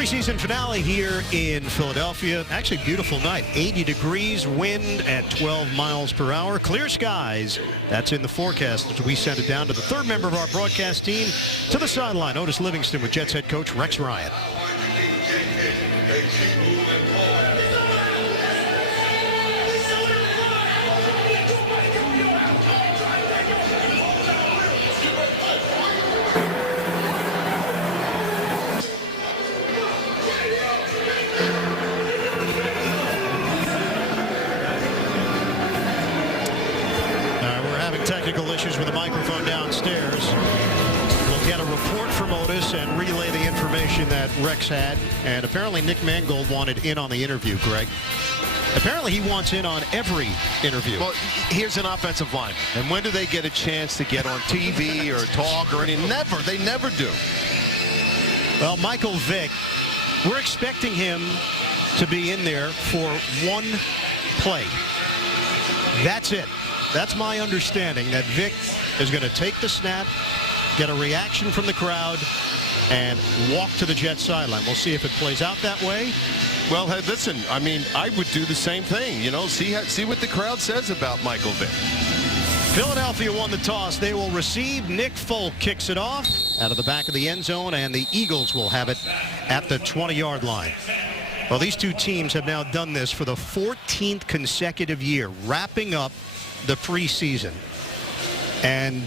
Preseason finale here in Philadelphia. Actually, beautiful night. 80 degrees, wind at 12 miles per hour. Clear skies. That's in the forecast as we send it down to the third member of our broadcast team to the sideline. Otis Livingston with Jets head coach Rex Ryan. Technical issues with the microphone downstairs. We'll get a report from Otis and relay the information that Rex had. And apparently Nick Mangold wanted in on the interview, Greg. Apparently he wants in on every interview. Well, here's an offensive line. And when do they get a chance to get on TV or talk or anything? Never. They never do. Well, Michael Vick, we're expecting him to be in there for one play. That's it. That's my understanding, that Vick is going to take the snap, get a reaction from the crowd, and walk to the Jets sideline. We'll see if it plays out that way. Well, hey, listen, I mean, I would do the same thing. You know, see what the crowd says about Michael Vick. Philadelphia won the toss. They will receive. Nick Folk kicks it off out of the back of the end zone, and the Eagles will have it at the 20-yard line. Well, these two teams have now done this for the 14th consecutive year, wrapping up the preseason. And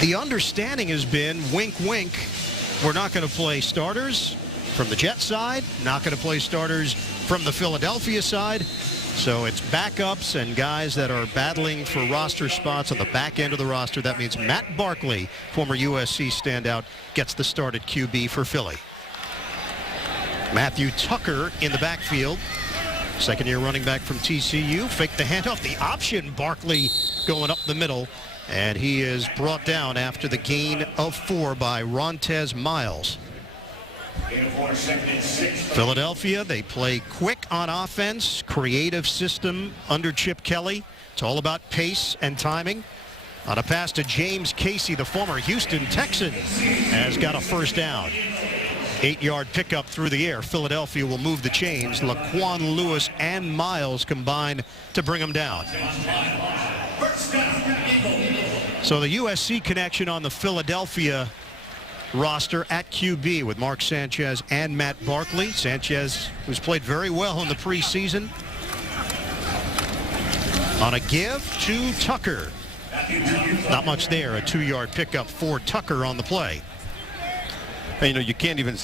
the understanding has been, wink, wink, we're not going to play starters from the Jets side, not going to play starters from the Philadelphia side. So it's backups and guys that are battling for roster spots on the back end of the roster. That means Matt Barkley, former USC standout, gets the start at QB for Philly. Matthew Tucker in the backfield. Second-year running back from TCU. Faked the handoff. The option, Barkley going up the middle. And he is brought down after the gain of 4 by Rontez Miles. Philadelphia, they play quick on offense. Creative system under Chip Kelly. It's all about pace and timing. On a pass to James Casey, the former Houston Texan, has got a first down. 8-yard pickup through the air. Philadelphia will move the chains. Laquan Lewis and Miles combine to bring them down. So the USC connection on the Philadelphia roster at QB with Mark Sanchez and Matt Barkley. Sanchez, who's played very well in the preseason. On a give to Tucker. Not much there. A 2-yard pickup for Tucker on the play. You know, you can't even,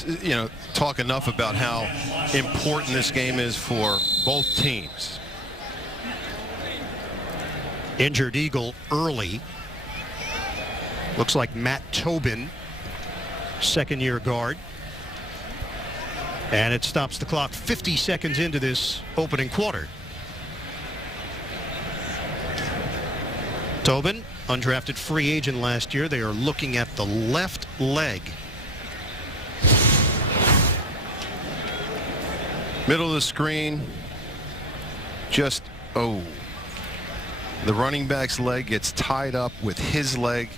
talk enough about how important this game is for both teams. Injured Eagle early. Looks like Matt Tobin, second-year guard. And it stops the clock 50 seconds into this opening quarter. Tobin, undrafted free agent last year. They are looking at the left leg. Middle of the screen, the running back's leg gets tied up with his leg.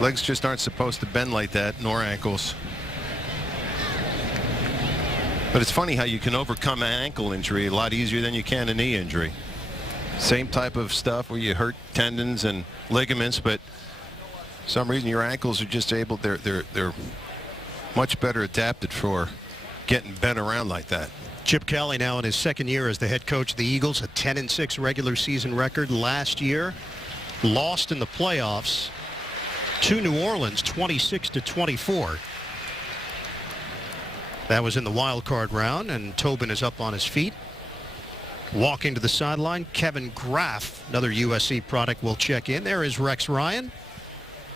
Legs just aren't supposed to bend like that, nor ankles. But it's funny how you can overcome an ankle injury a lot easier than you can a knee injury. Same type of stuff where you hurt tendons and ligaments, but for some reason your ankles are just able, they're much better adapted for getting bent around like that. Chip Kelly now in his second year as the head coach of the Eagles, a 10-6 regular season record. Last year, lost in the playoffs to New Orleans, 26-24. That was in the wild card round, and Tobin is up on his feet. Walking to the sideline, Kevin Graff, another USC product, will check in. There is Rex Ryan,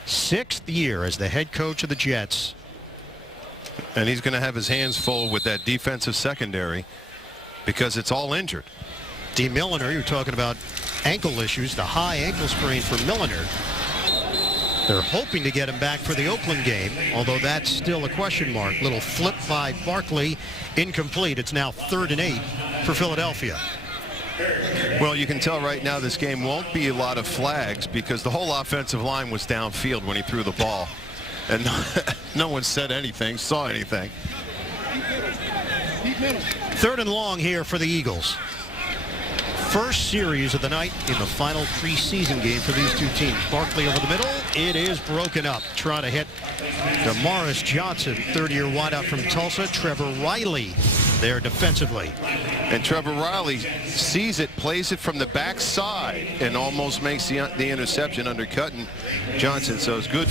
6th year as the head coach of the Jets. And he's going to have his hands full with that defensive secondary because it's all injured. D. Milliner, you're talking about ankle issues, the high ankle sprain for Milliner. They're hoping to get him back for the Oakland game, although that's still a question mark. Little flip by Barkley, incomplete. It's now 3rd and 8 for Philadelphia. Well, you can tell right now this game won't be a lot of flags because the whole offensive line was downfield when he threw the ball. and no one said anything, saw anything. 3rd and long here for the Eagles. First series of the night in the final preseason game for these two teams. Barkley over the middle. It is broken up. Trying to hit Damaris Johnson, 3rd-year wideout from Tulsa. Trevor Riley there defensively. And Trevor Riley sees it, plays it from the backside, and almost makes the interception, undercutting Johnson. So it's good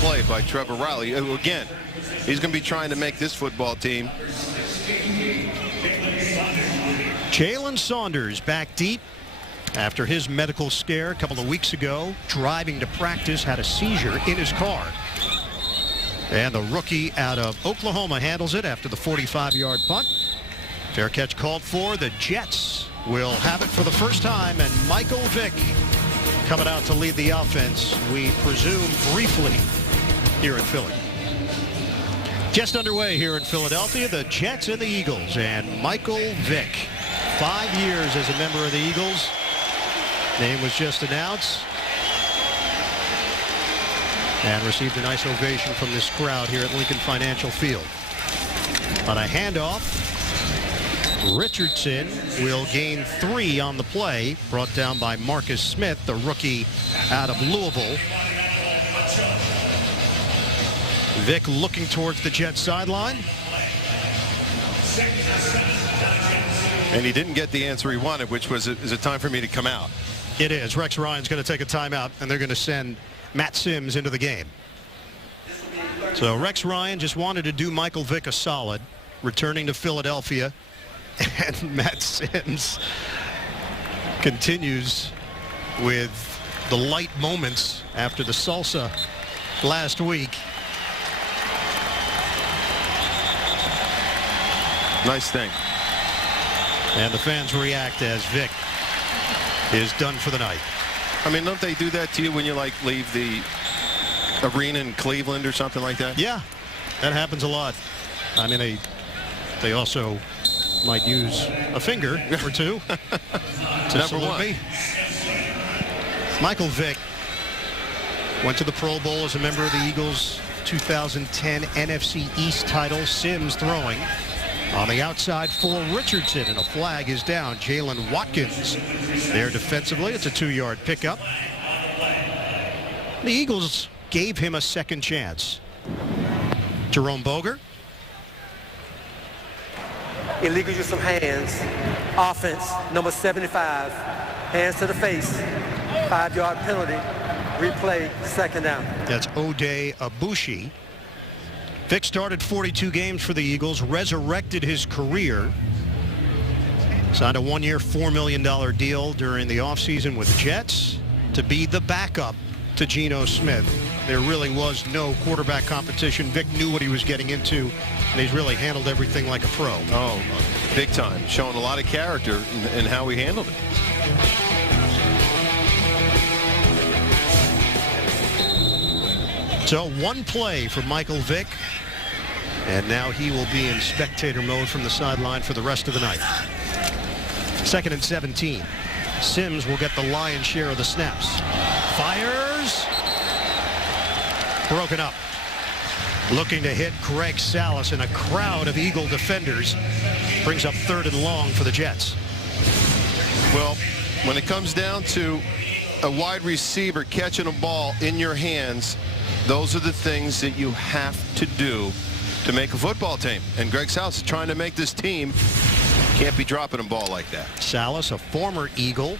play by Trevor Riley. Again, he's going to be trying to make this football team. Jalen Saunders back deep after his medical scare a couple of weeks ago. Driving to practice, had a seizure in his car. And the rookie out of Oklahoma handles it after the 45-yard punt. Fair catch called for. The Jets will have it for the first time, and Michael Vick coming out to lead the offense, we presume briefly, here in Philly. Just underway here in Philadelphia, the Jets and the Eagles, and Michael Vick. 5 years as a member of the Eagles. Name was just announced. And received a nice ovation from this crowd here at Lincoln Financial Field. On a handoff, Richardson will gain 3 on the play, brought down by Marcus Smith, the rookie out of Louisville. Vick looking towards the Jets sideline. And he didn't get the answer he wanted, which was, is it time for me to come out? It is. Rex Ryan's going to take a timeout, and they're going to send Matt Sims into the game. So Rex Ryan just wanted to do Michael Vick a solid, returning to Philadelphia. And Matt Sims continues with the light moments after the salsa last week. Nice thing. And the fans react as Vick is done for the night. I mean, don't they do that to you when you leave the arena in Cleveland or something like that? Yeah, that happens a lot. I mean, they also might use a finger or two to salute me. Michael Vick went to the Pro Bowl as a member of the Eagles' 2010 NFC East title. Sims throwing on the outside for Richardson, and a flag is down. Jalen Watkins there defensively. It's a 2-yard pickup. The Eagles gave him a second chance. Jerome Boger. Illegal use of hands. Offense, number 75. Hands to the face. 5-yard penalty. Replay, 2nd down. That's Ode Abushi. Vick started 42 games for the Eagles, resurrected his career. Signed a 1-year, $4 million deal during the offseason with the Jets to be the backup to Geno Smith. There really was no quarterback competition. Vick knew what he was getting into, and he's really handled everything like a pro. Oh, big time. Showing a lot of character in how he handled it. So 1 play for Michael Vick, and now he will be in spectator mode from the sideline for the rest of the night. 2nd and 17. Sims will get the lion's share of the snaps. Fires. Broken up. Looking to hit Greg Salas, and a crowd of Eagle defenders brings up 3rd and long for the Jets. Well, when it comes down to a wide receiver catching a ball in your hands, those are the things that you have to do to make a football team. And Greg Salas is trying to make this team. Can't be dropping a ball like that. Salas, a former Eagle,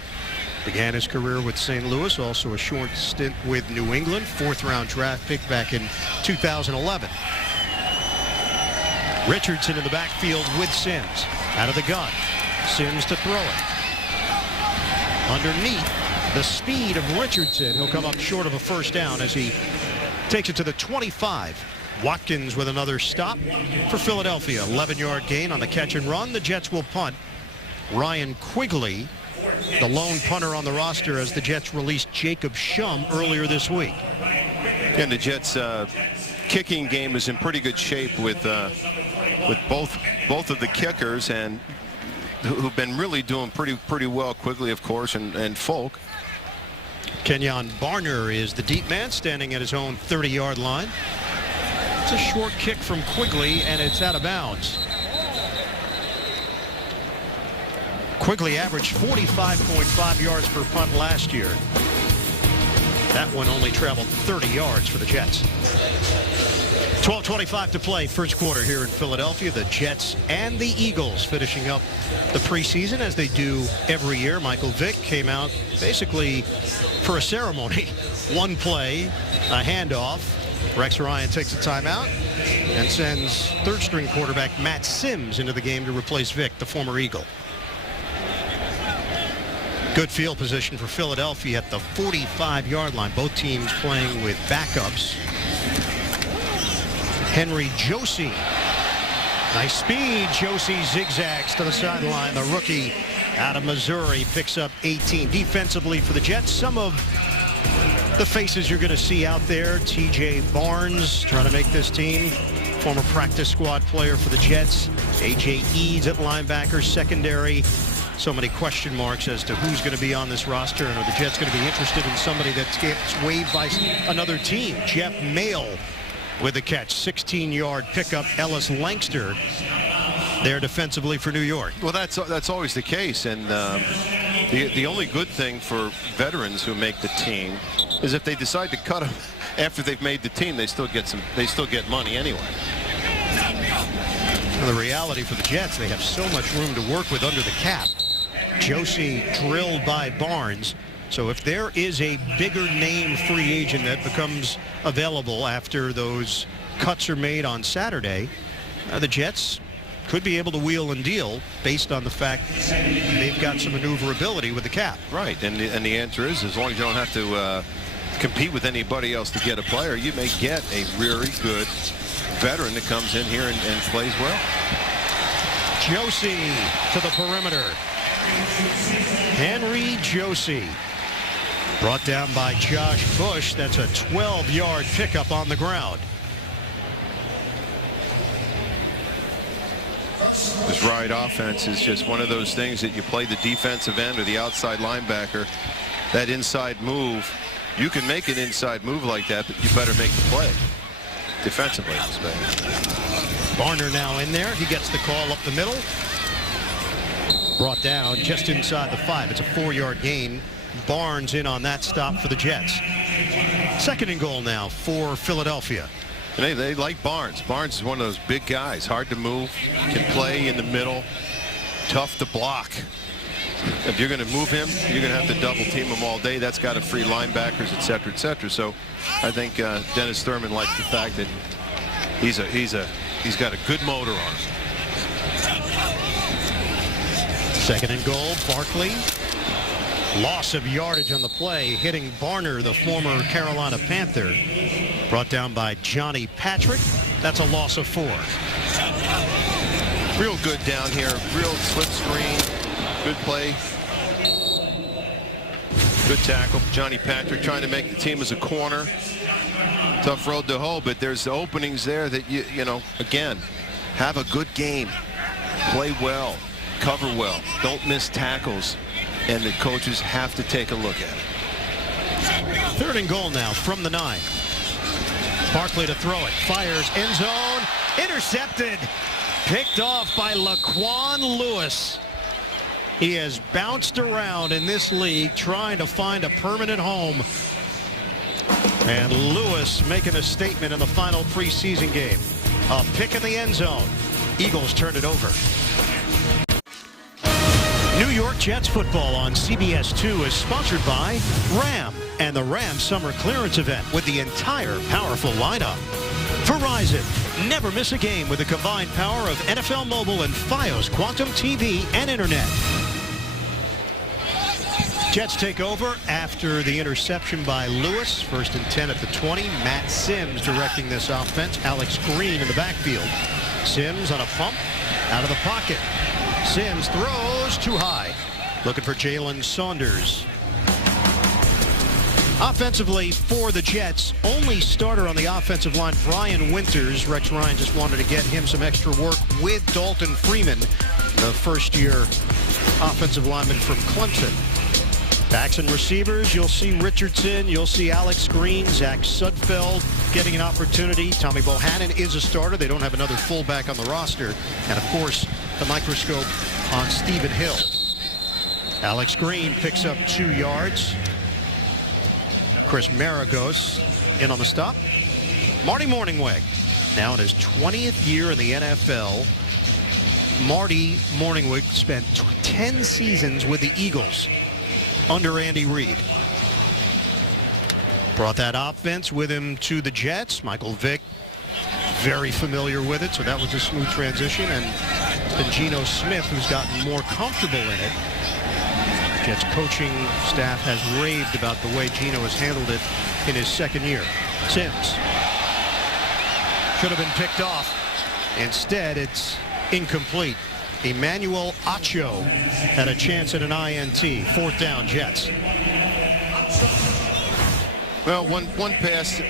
began his career with St. Louis, also a short stint with New England, 4th-round draft pick back in 2011. Richardson in the backfield with Sims. Out of the gun. Sims to throw it. Underneath the speed of Richardson. He'll come up short of a 1st down as he takes it to the 25. Watkins with another stop for Philadelphia. 11-yard gain on the catch and run. The Jets will punt. Ryan Quigley, the lone punter on the roster, as the Jets released Jacob Shum earlier this week. And the Jets' kicking game is in pretty good shape with both of the kickers, and who've been really doing pretty well. Quigley, of course, and Folk. Kenyon Barner is the deep man, standing at his own 30-yard line. a short kick from Quigley, and it's out of bounds. Quigley averaged 45.5 yards per punt last year. That one only traveled 30 yards for the Jets. 12:25 to play, first quarter here in Philadelphia. The Jets and the Eagles finishing up the preseason as they do every year. Michael Vick came out basically for a ceremony. One play, a handoff. Rex Ryan takes a timeout and sends third-string quarterback Matt Sims into the game to replace Vick, the former Eagle. Good field position for Philadelphia at the 45-yard line. Both teams playing with backups. Henry Josie. Nice speed. Josie zigzags to the sideline. The rookie out of Missouri picks up 18. Defensively for the Jets, some of the faces you're going to see out there. T.J. Barnes trying to make this team. Former practice squad player for the Jets. A.J. Eads at linebacker. Secondary. So many question marks as to who's going to be on this roster, and are the Jets going to be interested in somebody that gets waived by another team? Jeff Mail with the catch. 16-yard pickup. Ellis Lankster there defensively for New York. Well, that's always the case, and the only good thing for veterans who make the team is if they decide to cut them after they've made the team, they still get money anyway. And the reality for the Jets, they have so much room to work with under the cap. Josie drilled by Barnes. So if there is a bigger name free agent that becomes available after those cuts are made on Saturday, the Jets could be able to wheel and deal based on the fact they've got some maneuverability with the cap. Right, and the answer is, as long as you don't have to compete with anybody else to get a player, you may get a really good veteran that comes in here and plays well. Josie to the perimeter. Henry Josie brought down by Josh Bush. That's a 12-yard pickup on the ground. This Ride offense is just one of those things that you play the defensive end or the outside linebacker. That inside move, you can make an inside move like that, but you better make the play defensively. Barner now in there. He gets the call up the middle. Brought down just inside the 5. It's a 4-yard gain. Barnes in on that stop for the Jets. Second and goal now for Philadelphia. And they like Barnes. Barnes is one of those big guys, hard to move, can play in the middle, tough to block. If you're going to move him, you're going to have to double team him all day. That's got to free linebackers, et cetera, et cetera. So I think Dennis Thurman likes the fact that he's got a good motor on him. Second and goal, Barkley. Loss of yardage on the play, hitting Barner, the former Carolina Panther. Brought down by Johnny Patrick. That's a loss of 4. Real good down here. Real slip screen. Good play. Good tackle. Johnny Patrick trying to make the team as a corner. Tough road to hoe, but there's the openings there that you know, again, have a good game. Play well. Cover well. Don't miss tackles. And the coaches have to take a look at it. Third and goal now from the 9. Barkley to throw it. Fires end zone. Intercepted. Picked off by Laquan Lewis. He has bounced around in this league trying to find a permanent home. And Lewis making a statement in the final preseason game. A pick in the end zone. Eagles turn it over. New York Jets football on CBS 2 is sponsored by Ram and the Ram Summer Clearance Event with the entire powerful lineup. Verizon, never miss a game with the combined power of NFL Mobile and Fios Quantum TV and Internet. Jets take over after the interception by Lewis. First and 10 at the 20. Matt Sims directing this offense. Alex Green in the backfield. Sims on a pump out of the pocket. Sims throws too high. Looking for Jalen Saunders. Offensively for the Jets, only starter on the offensive line, Brian Winters. Rex Ryan just wanted to get him some extra work with Dalton Freeman, the first-year offensive lineman from Clemson. Backs and receivers, you'll see Richardson, you'll see Alex Green, Zach Sudfeld, getting an opportunity. Tommy Bohannon is a starter. They don't have another fullback on the roster. And, of course, the microscope on Stephen Hill. Alex Green picks up 2 yards. Chris Maragos in on the stop. Marty Mornhinweg, now in his 20th year in the NFL. Marty Mornhinweg spent 10 seasons with the Eagles under Andy Reid. Brought that offense with him to the Jets. Michael Vick, very familiar with it, so that was a smooth transition. And it's been Geno Smith who's gotten more comfortable in it. Jets coaching staff has raved about the way Geno has handled it in his second year. Sims should have been picked off. Instead, it's incomplete. Emmanuel Acho had a chance at an INT. 4th down, Jets. Well, one pass.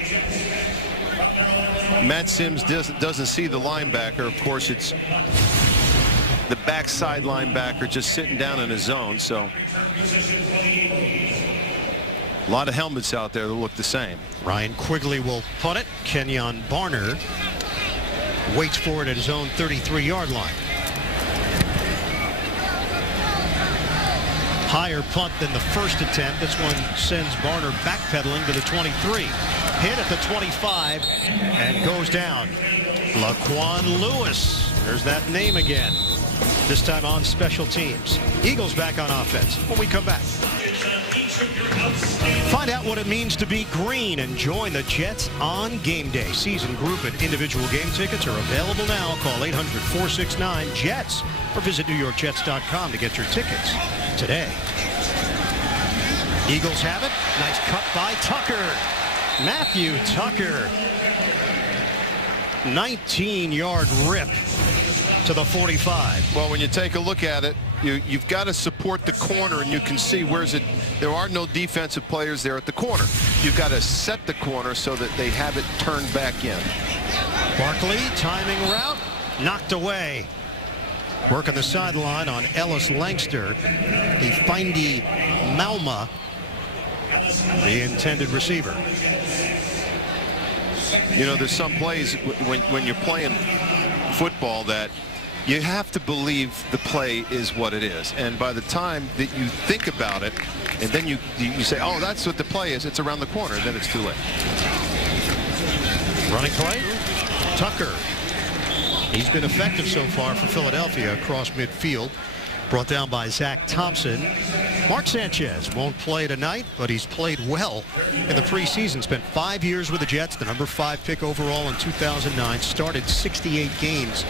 Matt Sims doesn't see the linebacker. Of course, it's the backside linebacker just sitting down in his zone. So a lot of helmets out there that look the same. Ryan Quigley will punt it. Kenyon Barner waits for it at his own 33-yard line. Higher punt than the first attempt. This one sends Barner backpedaling to the 23. Hit at the 25 and goes down. Laquan Lewis. There's that name again. This time on special teams. Eagles back on offense when we come back. Find out what it means to be green and join the Jets on game day. Season, group, and individual game tickets are available now. Call 800-469-JETS or visit NewYorkJets.com to get your tickets today. Eagles have it. Nice cut by Tucker. Matthew Tucker. 19-yard rip to the 45. Well, when you take a look at it, you've got to support the corner, and you can see where's it. There are no defensive players there at the corner. You've got to set the corner so that they have it turned back in. Barkley, timing route, knocked away. Work on the sideline on Ellis Langster. Ifeanyi Malma, the intended receiver. You know, there's some plays when you're playing football that you have to believe the play is what it is. And by the time that you think about it, and then you say, oh, that's what the play is, it's around the corner, then it's too late. Running play, Tucker. He's been effective so far for Philadelphia across midfield. Brought down by Zach Thompson. Mark Sanchez won't play tonight, but he's played well in the preseason. Spent 5 years with the Jets, the number 5 pick overall in 2009. Started 68 games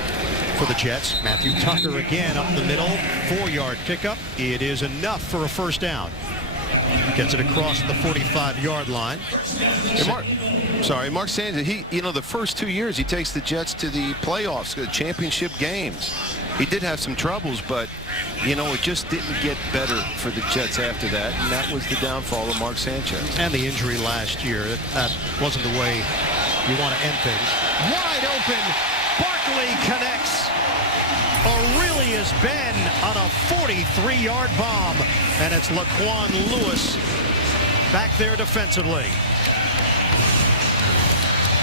for the Jets. Matthew Tucker again up the middle. 4-yard pickup. It is enough for a first down. Gets it across the 45-yard line. Mark Sanchez, the first 2 years he takes the Jets to the playoffs, the championship games. He did have some troubles, but, it just didn't get better for the Jets after that, and that was the downfall of Mark Sanchez. And the injury last year, that wasn't the way you want to end things. Wide open, Barkley connects. Aurelius Ben on a 43-yard bomb, and it's Laquan Lewis back there defensively.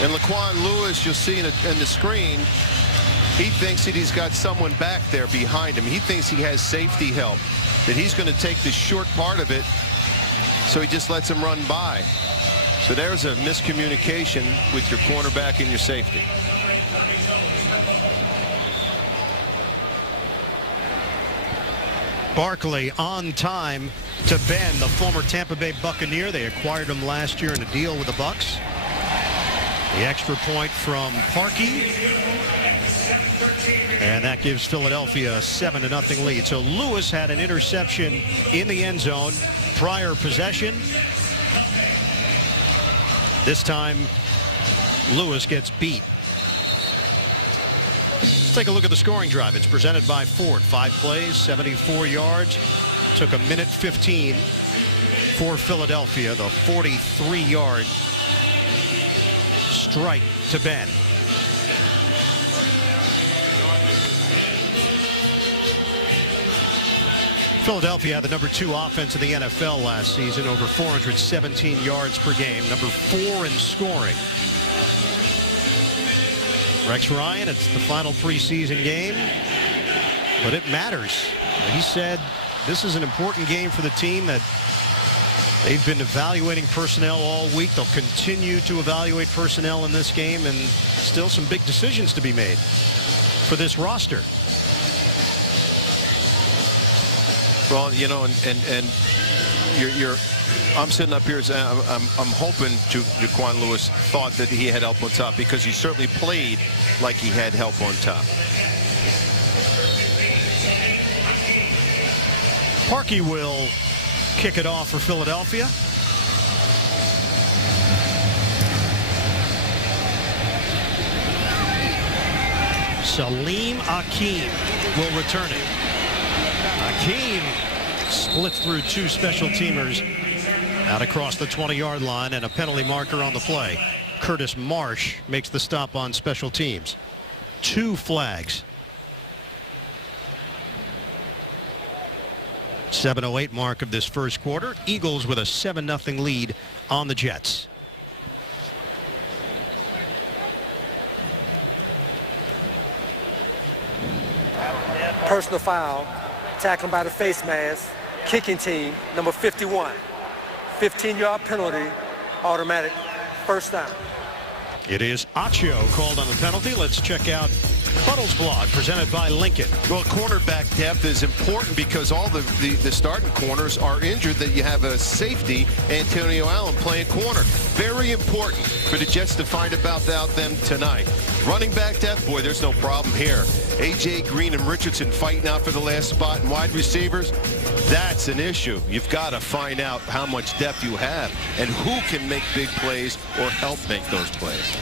And Laquan Lewis, you'll see in the screen, he thinks that he's got someone back there behind him. He thinks he has safety help, that he's going to take the short part of it, so he just lets him run by. So there's a miscommunication with your cornerback and your safety. Barkley on time to Ben, the former Tampa Bay Buccaneer. They acquired him last year in a deal with the Bucs. The extra point from Parkey. And that gives Philadelphia a 7-0 lead. So Lewis had an interception in the end zone prior possession. This time, Lewis gets beat. Let's take a look at the scoring drive. It's presented by Ford. 5 plays, 74 yards. Took 1:15 for Philadelphia. The 43-yard strike to Ben. Philadelphia had the number 2 offense in the NFL last season, over 417 yards per game, number 4 in scoring. Rex Ryan, it's the final preseason game, but it matters. He said this is an important game for the team, that they've been evaluating personnel all week. They'll continue to evaluate personnel in this game, and still some big decisions to be made for this roster. Well, you know, and I'm sitting up here. I'm hoping Jaquan Lewis thought that he had help on top, because he certainly played like he had help on top. Parkey will kick it off for Philadelphia. Salim Akeem will return it. Akeem splits through two special teamers out across the 20-yard line, and a penalty marker on the play. Curtis Marsh makes the stop on special teams. 2 flags. 7:08 mark of this first quarter. Eagles with a 7-0 lead on the Jets. Personal foul, tackling by the face mask, kicking team, number 51. 15-yard penalty, automatic, first down. It is Acho called on the penalty. Let's check out Puddle's blog presented by Lincoln. Well, cornerback depth is important because all the starting corners are injured. That you have a safety, Antonio Allen, playing corner. Very important for the Jets to find about them tonight. Running back depth, boy, there's no problem here. A.J. Green and Richardson fighting out for the last spot, and wide receivers, that's an issue. You've got to find out how much depth you have and who can make big plays or help make those plays.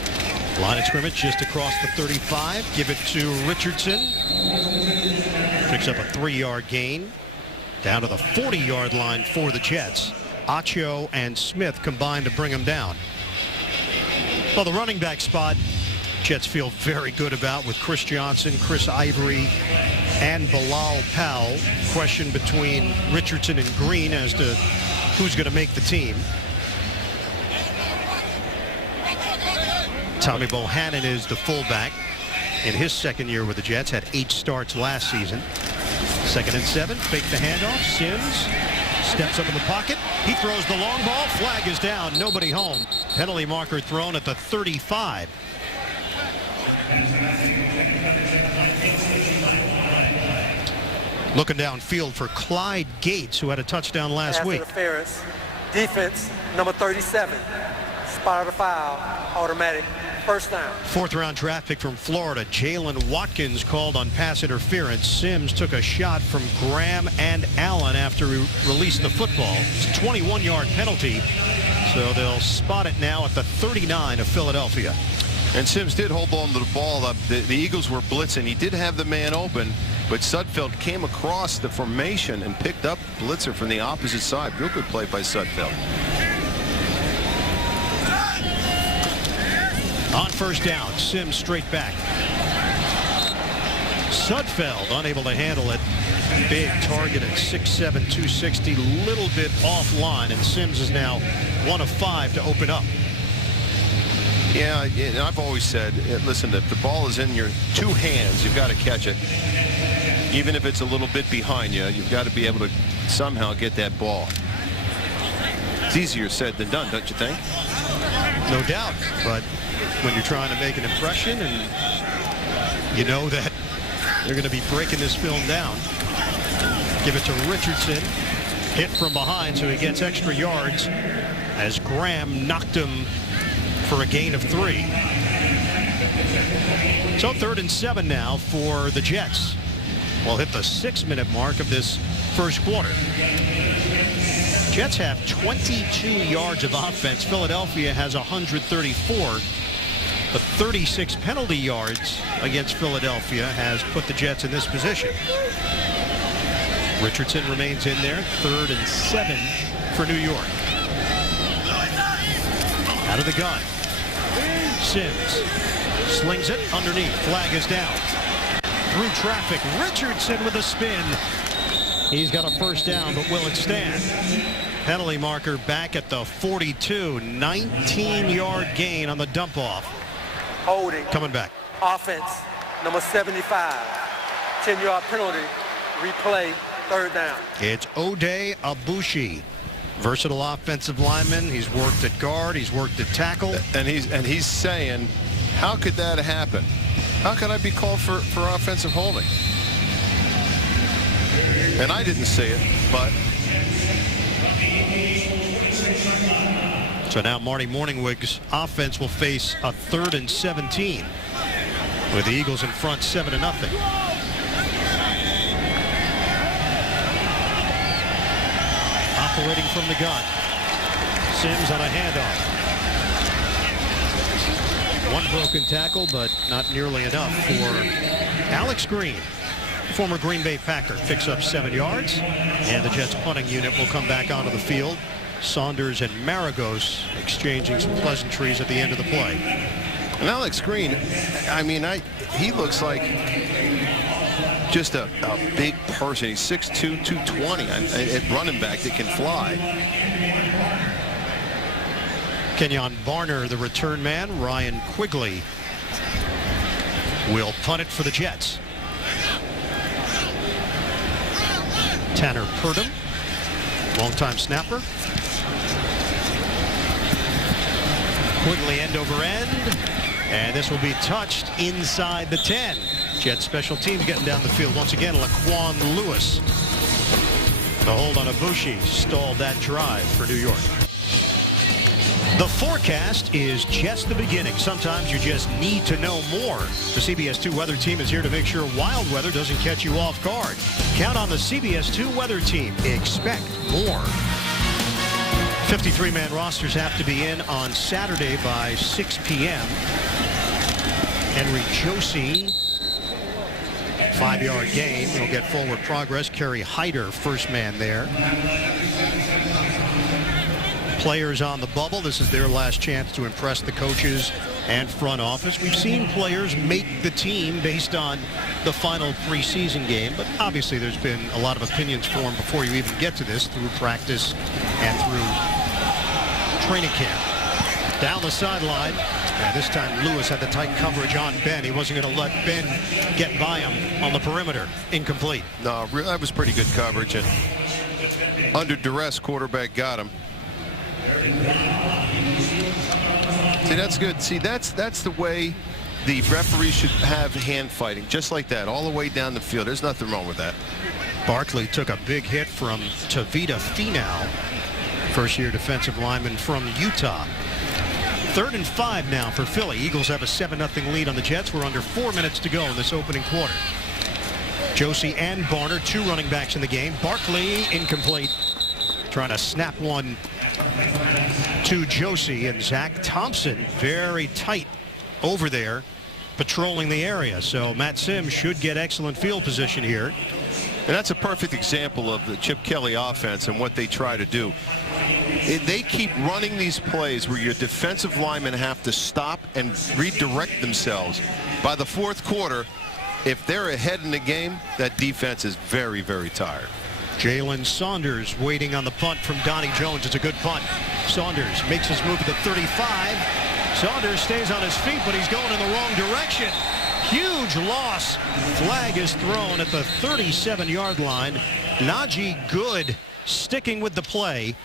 Line of scrimmage just across the 35. Give it to Richardson. Picks up a 3-yard gain. Down to the 40-yard line for the Jets. Acho and Smith combined to bring him down. Well, the running back spot, Jets feel very good about, with Chris Johnson, Chris Ivory, and Bilal Powell. Question between Richardson and Green as to who's going to make the team. Tommy Bohannon is the fullback in his second year with the Jets. Had 8 starts last season. 2nd and 7. Fake the handoff. Sims steps up in the pocket. He throws the long ball. Flag is down. Nobody home. Penalty marker thrown at the 35. Looking downfield for Clyde Gates, who had a touchdown last week. Interference. Defense, number 37. Spot of the foul, automatic, first down. 4th-round draft pick from Florida, Jalen Watkins, called on pass interference. Sims took a shot from Graham and Allen after he released the football. It's a 21-yard penalty, so they'll spot it now at the 39 of Philadelphia. And Sims did hold on to the ball. The Eagles were blitzing. He did have the man open, but Sudfeld came across the formation and picked up blitzer from the opposite side. Real good play by Sudfeld. On first down, Sims straight back. Sudfeld unable to handle it. Big target at 6'7", 260, little bit offline, and Sims is now 1 of 5 to open up. Yeah, and I've always said, listen, if the ball is in your 2 hands, you've got to catch it. Even if it's a little bit behind you, you've got to be able to somehow get that ball. It's easier said than done, don't you think? No doubt, but when you're trying to make an impression and you know that they're going to be breaking this film down. Give it to Richardson. Hit from behind, so he gets extra yards as Graham knocked him for a gain of 3. So 3rd and 7 now for the Jets. We'll hit the 6-minute mark of this first quarter. Jets have 22 yards of offense. Philadelphia has 134. But 36 penalty yards against Philadelphia has put the Jets in this position. Richardson remains in there. 3rd and 7 for New York. Out of the gun. Sims slings it underneath. Flag is down. Through traffic. Richardson with a spin. He's got a first down, but will it stand? Penalty marker back at the 42. 19-yard gain on the dump off. Holding. Coming back. Offense, number 75. 10-yard penalty, replay, third down. It's Ode Abushi. Versatile offensive lineman. He's worked at guard. He's worked at tackle. And he's saying, how could that happen? How could I be called for offensive holding? And I didn't see it, but. So now Marty Morningwig's offense will face a 3rd and 17 with the Eagles in front 7-0. Operating from the gun. Sims on a handoff. One broken tackle, but not nearly enough for Alex Green. Former Green Bay Packer picks up 7 yards, and the Jets punting unit will come back onto the field. Saunders and Maragos exchanging some pleasantries at the end of the play. And Alex Green, I mean, he looks like just a big person. He's 6'2", 220 at running back that can fly. Kenyon Barner, the return man. Ryan Quigley will punt it for the Jets. Tanner Purdom, longtime snapper. Quigley end over end, and this will be touched inside the 10. Jets special teams getting down the field once again. Laquan Lewis. The hold on Abushi stalled that drive for New York. The forecast is just the beginning. Sometimes you just need to know more. The CBS 2 weather team is here to make sure wild weather doesn't catch you off guard. Count on the CBS 2 weather team. Expect more. 53-man rosters have to be in on Saturday by 6 p.m. Henry Josie, 5-yard gain. He'll get forward progress. Kerry Hyder, first man there. Players on the bubble. This is their last chance to impress the coaches and front office. We've seen players make the team based on the final preseason game, but obviously there's been a lot of opinions formed before you even get to this through practice and through training camp. Down the sideline, and this time Lewis had the tight coverage on Ben. He wasn't going to let Ben get by him on the perimeter. Incomplete. No, that was pretty good coverage, and under duress, quarterback got him. See, that's good. See, that's the way the referee should have hand fighting, just like that, all the way down the field. There's nothing wrong with that. Barkley took a big hit from Tavita Finau, first-year defensive lineman from Utah. 3rd and 5 now for Philly. Eagles have a 7-0 lead on the Jets. We're under 4 minutes to go in this opening quarter. Josie and Barner, 2 running backs in the game. Barkley incomplete. Trying to snap one to Josie, and Zach Thompson very tight over there patrolling the area. So Matt Sims should get excellent field position here. And that's a perfect example of the Chip Kelly offense and what they try to do. They keep running these plays where your defensive linemen have to stop and redirect themselves. By the 4th quarter, if they're ahead in the game, that defense is very, very tired. Jalen Saunders waiting on the punt from Donnie Jones. It's a good punt. Saunders makes his move at the 35. Saunders stays on his feet, but he's going in the wrong direction. Huge loss. Flag is thrown at the 37-yard line. Najee Good sticking with the play.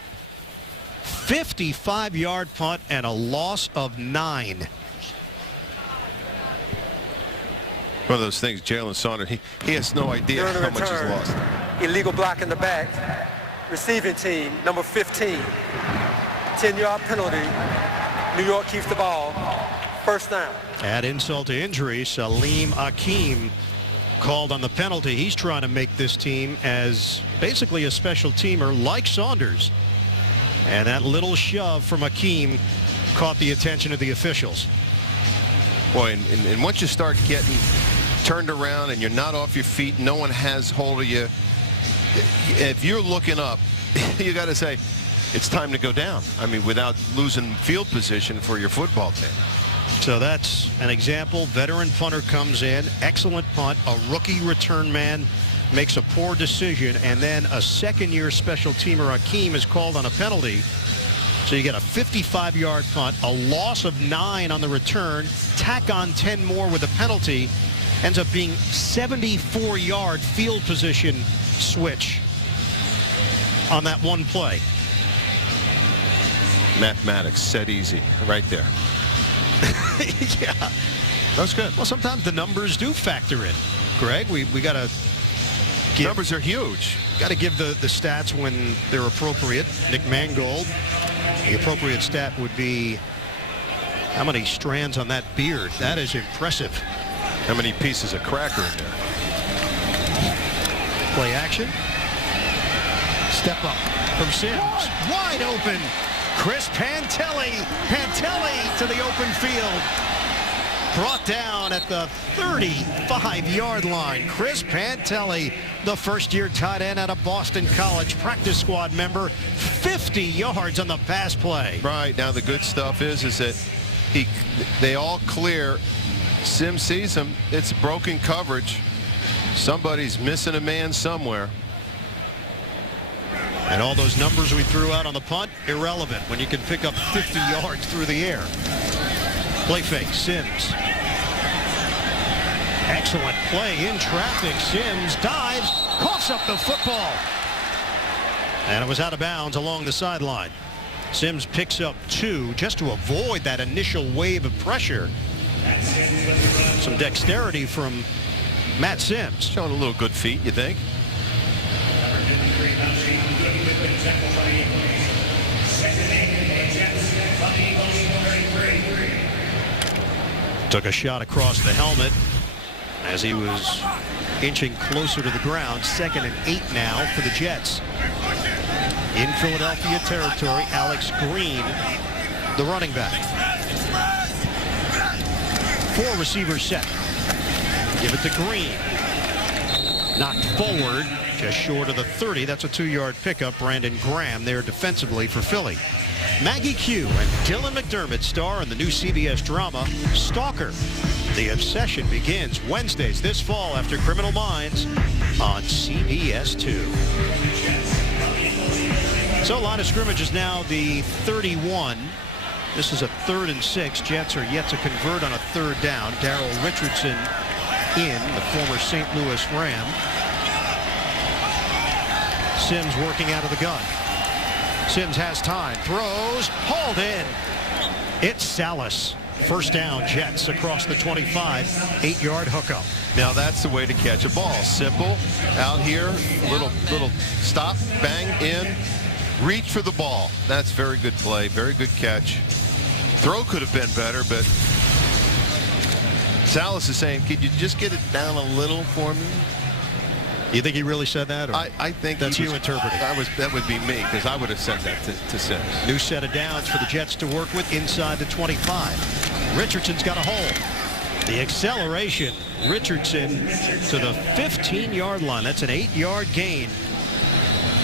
55-yard punt and a loss of 9. One of those things, Jalen Saunders, he has no idea how much he's lost. Illegal block in the back. Receiving team, number 15. 10-yard penalty. New York keeps the ball. First down. Add insult to injury, Salim Akeem called on the penalty. He's trying to make this team as basically a special teamer like Saunders. And that little shove from Akeem caught the attention of the officials. Boy, and once you start getting turned around and you're not off your feet, no one has hold of you, if you're looking up, you got to say, it's time to go down. I mean, without losing field position for your football team. So that's an example. Veteran punter comes in, excellent punt. A rookie return man makes a poor decision, and then a second-year special teamer, Akeem, is called on a penalty. So you get a 55-yard punt, a loss of 9 on the return, tack on 10 more with a penalty, ends up being 74-yard field position switch on that one play. Mathematics said easy right there. Yeah. That's good. Well, sometimes the numbers do factor in. Greg, we got to give, Numbers are huge. got to give the stats when they're appropriate. Nick Mangold, the appropriate stat would be how many strands on that beard. That is impressive. How many pieces of cracker in there? Play action. Step up from Sims. Wide open. Chris Pantelli. Pantelli to the open field. Brought down at the 35-yard line. Chris Pantelli, the first-year tight end out of Boston College, practice squad member, 50 yards on the pass play. Right. Now the good stuff is that they all clear. Sims sees him. It's broken coverage. Somebody's missing a man somewhere. And all those numbers we threw out on the punt, irrelevant when you can pick up 50 yards through the air. Play fake, Sims. Excellent play in traffic. Sims dives, coughs up the football. And it was out of bounds along the sideline. Sims picks up 2 just to avoid that initial wave of pressure. Some dexterity from Matt Sims. Showing a little good feet, you think? Took a shot across the helmet as he was inching closer to the ground. 2nd and 8 now for the Jets. In Philadelphia territory, Alex Green, the running back. 4 receivers set. Give it to Green. Knocked forward, just short of the 30. That's a 2-yard pickup. Brandon Graham there defensively for Philly. Maggie Q and Dylan McDermott star in the new CBS drama, Stalker. The obsession begins Wednesdays this fall after Criminal Minds on CBS 2. So line of scrimmage is now the 31. This is a 3rd and 6. Jets are yet to convert on a 3rd down. Daryl Richardson in, the former St. Louis Ram. Sims working out of the gun. Sims has time, throws, hauled in. It's Salas. 1st down, Jets across the 25, 8-yard hookup. Now that's the way to catch a ball. Simple, out here, little stop, bang, in, reach for the ball. That's very good play, very good catch. Throw could have been better, but Salas is saying, could you just get it down a little for me? You think he really said that? Or I think that's you interpreting. That would be me, because I would have said that to Sims. New set of downs for the Jets to work with inside the 25. Richardson's got a hole. The acceleration. Richardson to the 15-yard line. That's an 8-yard gain.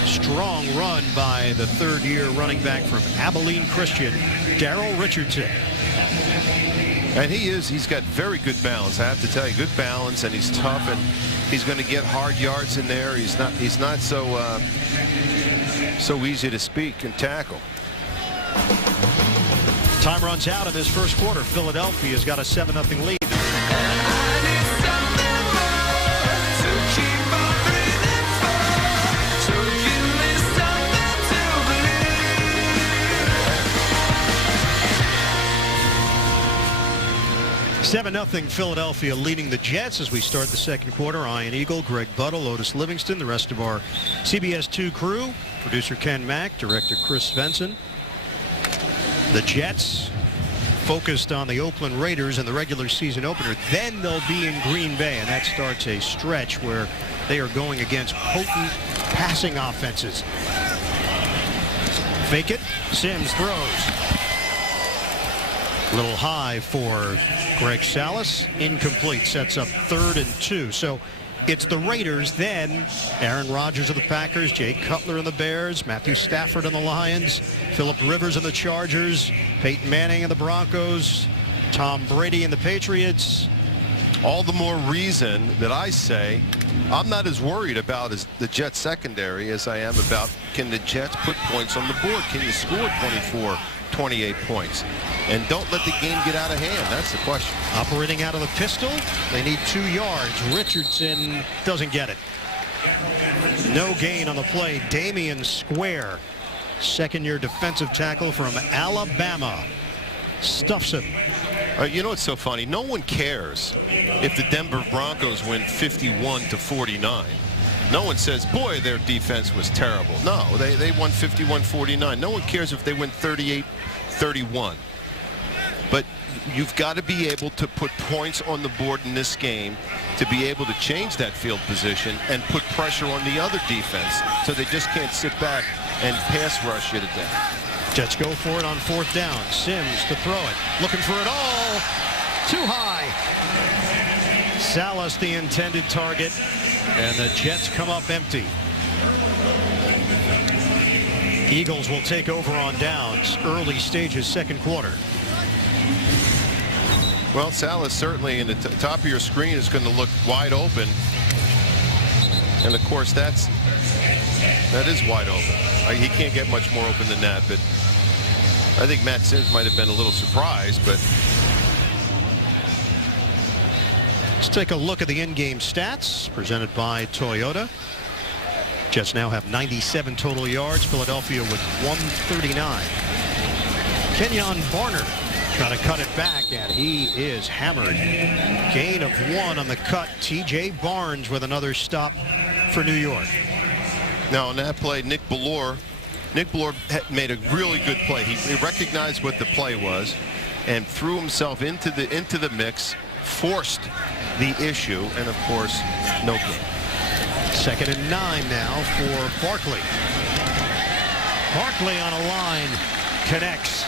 Strong run by the 3rd-year running back from Abilene Christian, Daryl Richardson. And he's got very good balance. I have to tell you, good balance, and he's tough, and he's going to get hard yards in there. He's not so easy to speak and tackle. Time runs out in this first quarter. Philadelphia's got a 7-0 lead. Seven 0 Philadelphia leading the Jets as we start the second quarter. Ian Eagle, Greg Buttle, Otis Livingston, the rest of our CBS 2 crew. Producer Ken Mack, director Chris Svensson. The Jets focused on the Oakland Raiders in the regular season opener. Then they'll be in Green Bay, and that starts a stretch where they are going against potent passing offenses. Fake it. Sims throws. A little high for Greg Salas. Incomplete. Sets up 3rd and 2. So it's the Raiders, then Aaron Rodgers of the Packers, Jay Cutler and the Bears, Matthew Stafford and the Lions, Phillip Rivers and the Chargers, Peyton Manning and the Broncos, Tom Brady and the Patriots, all the more reason that I say I'm not as worried about the Jets secondary as I am about, can the Jets put points on the board? Can you score 24, 28 points? And don't let the game get out of hand. That's the question. Operating out of the pistol. They need 2 yards. Richardson doesn't get it. No gain on the play. Damian Square, second-year defensive tackle from Alabama, stuffs him. You know what's so funny? No one cares if the Denver Broncos win 51-49. No one says, boy, their defense was terrible. No, they won 51-49. No one cares if they win 38-31. But you've got to be able to put points on the board in this game to be able to change that field position and put pressure on the other defense so they just can't sit back and pass rush you to death. Jets go for it on 4th down. Sims to throw it. Looking for it all. Too high. Salas the intended target. And the Jets come up empty. Eagles will take over on downs. Early stages, second quarter. Well, Salas certainly in the top of your screen is going to look wide open. And of course, that is wide open. He can't get much more open than that, but I think Matt Sims might have been a little surprised, but let's take a look at the in-game stats presented by Toyota. Jets now have 97 total yards. Philadelphia with 139. Kenyon Barner trying to cut it back, and he is hammered. Gain of 1 on the cut. T.J. Barnes with another stop for New York. Now on that play, Nick Bellore made a really good play. He recognized what the play was and threw himself into the mix, forced the issue, and of course, no gain. 2nd and 9 now for Barkley. Barkley on a line, connects.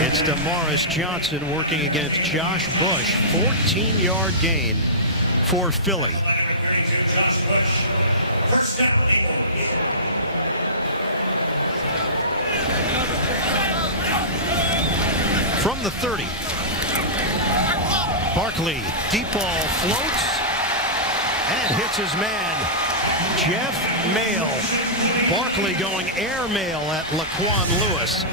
It's DeMaurice Johnson working against Josh Bush. 14-yard gain for Philly. From the 30. Barkley, deep ball floats and hits his man, Jeff Mail. Barkley going airmail at Laquan Lewis.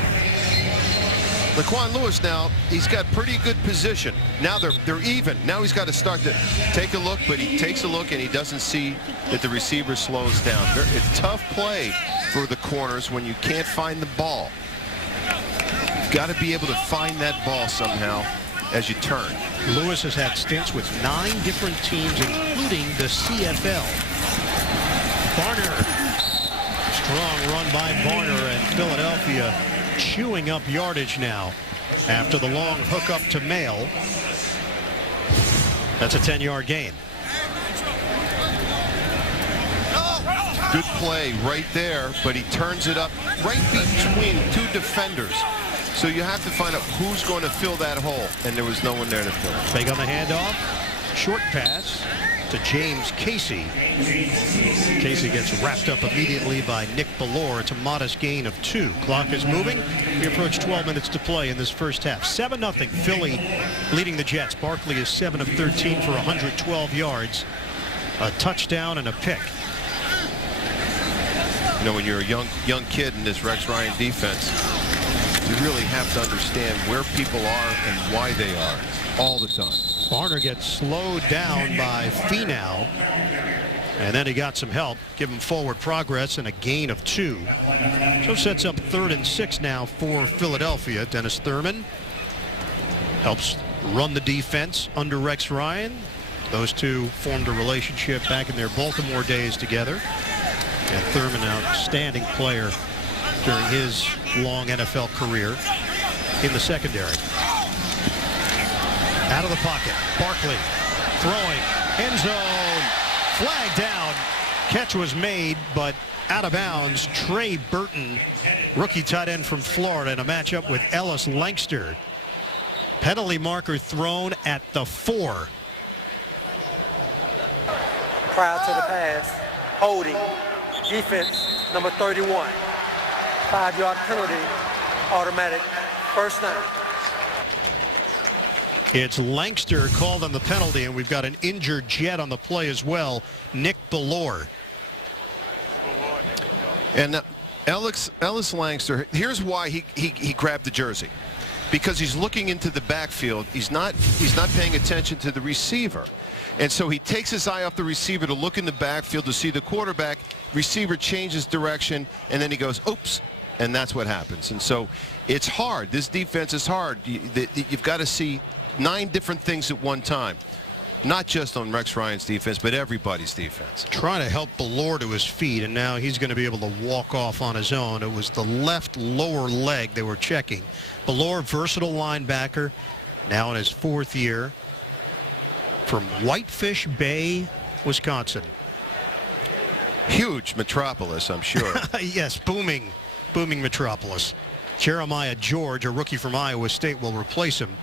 Laquan Lewis now, he's got pretty good position. Now they're even. Now he's got to start to take a look, but he takes a look and he doesn't see that the receiver slows down. It's a tough play for the corners when you can't find the ball. You've got to be able to find that ball somehow as you turn. Lewis has had stints with 9 different teams, including the CFL. Barner. Strong run by Barner, and Philadelphia chewing up yardage now after the long hookup to Mail. That's a 10-yard gain. Good play right there, but he turns it up right between 2 defenders. So you have to find out who's going to fill that hole, and there was no one there to fill it. Fake on the handoff. Short pass to James Casey. Casey gets wrapped up immediately by Nick Bellore. It's a modest gain of 2. Clock is moving. We approach 12 minutes to play in this first half. 7-0 Philly leading the Jets. Barkley is 7 of 13 for 112 yards. A touchdown and a pick. You know, when you're a young kid in this Rex Ryan defense, you really have to understand where people are and why they are all the time. Barner gets slowed down by Finau, and then he got some help, give him forward progress and a gain of 2. So sets up 3rd and 6 now for Philadelphia. Dennis Thurman helps run the defense under Rex Ryan. Those two formed a relationship back in their Baltimore days together. And Thurman, an outstanding player during his long NFL career in the secondary. Out of the pocket, Barkley throwing, end zone, flag down. Catch was made, but out of bounds. Trey Burton, rookie tight end from Florida, in a matchup with Ellis Lankster. Penalty marker thrown at the 4. Prior to the pass, holding, defense number 31. 5-yard penalty, automatic, first down. It's Lankster called on the penalty, and we've got an injured Jet on the play as well, Nick Bellore. And Ellis Lankster, here's why he grabbed the jersey. Because he's looking into the backfield. He's not paying attention to the receiver. And so he takes his eye off the receiver to look in the backfield to see the quarterback. Receiver changes direction, and then he goes, oops, and that's what happens. And so it's hard. This defense is hard. You've got to see 9 different things at one time. Not just on Rex Ryan's defense, but everybody's defense. Trying to help Bellore to his feet, and now he's going to be able to walk off on his own. It was the left lower leg they were checking. Bellore, versatile linebacker, now in his 4th year, from Whitefish Bay, Wisconsin. Huge metropolis, I'm sure. Yes, booming metropolis. Jeremiah George, a rookie from Iowa State, will replace him.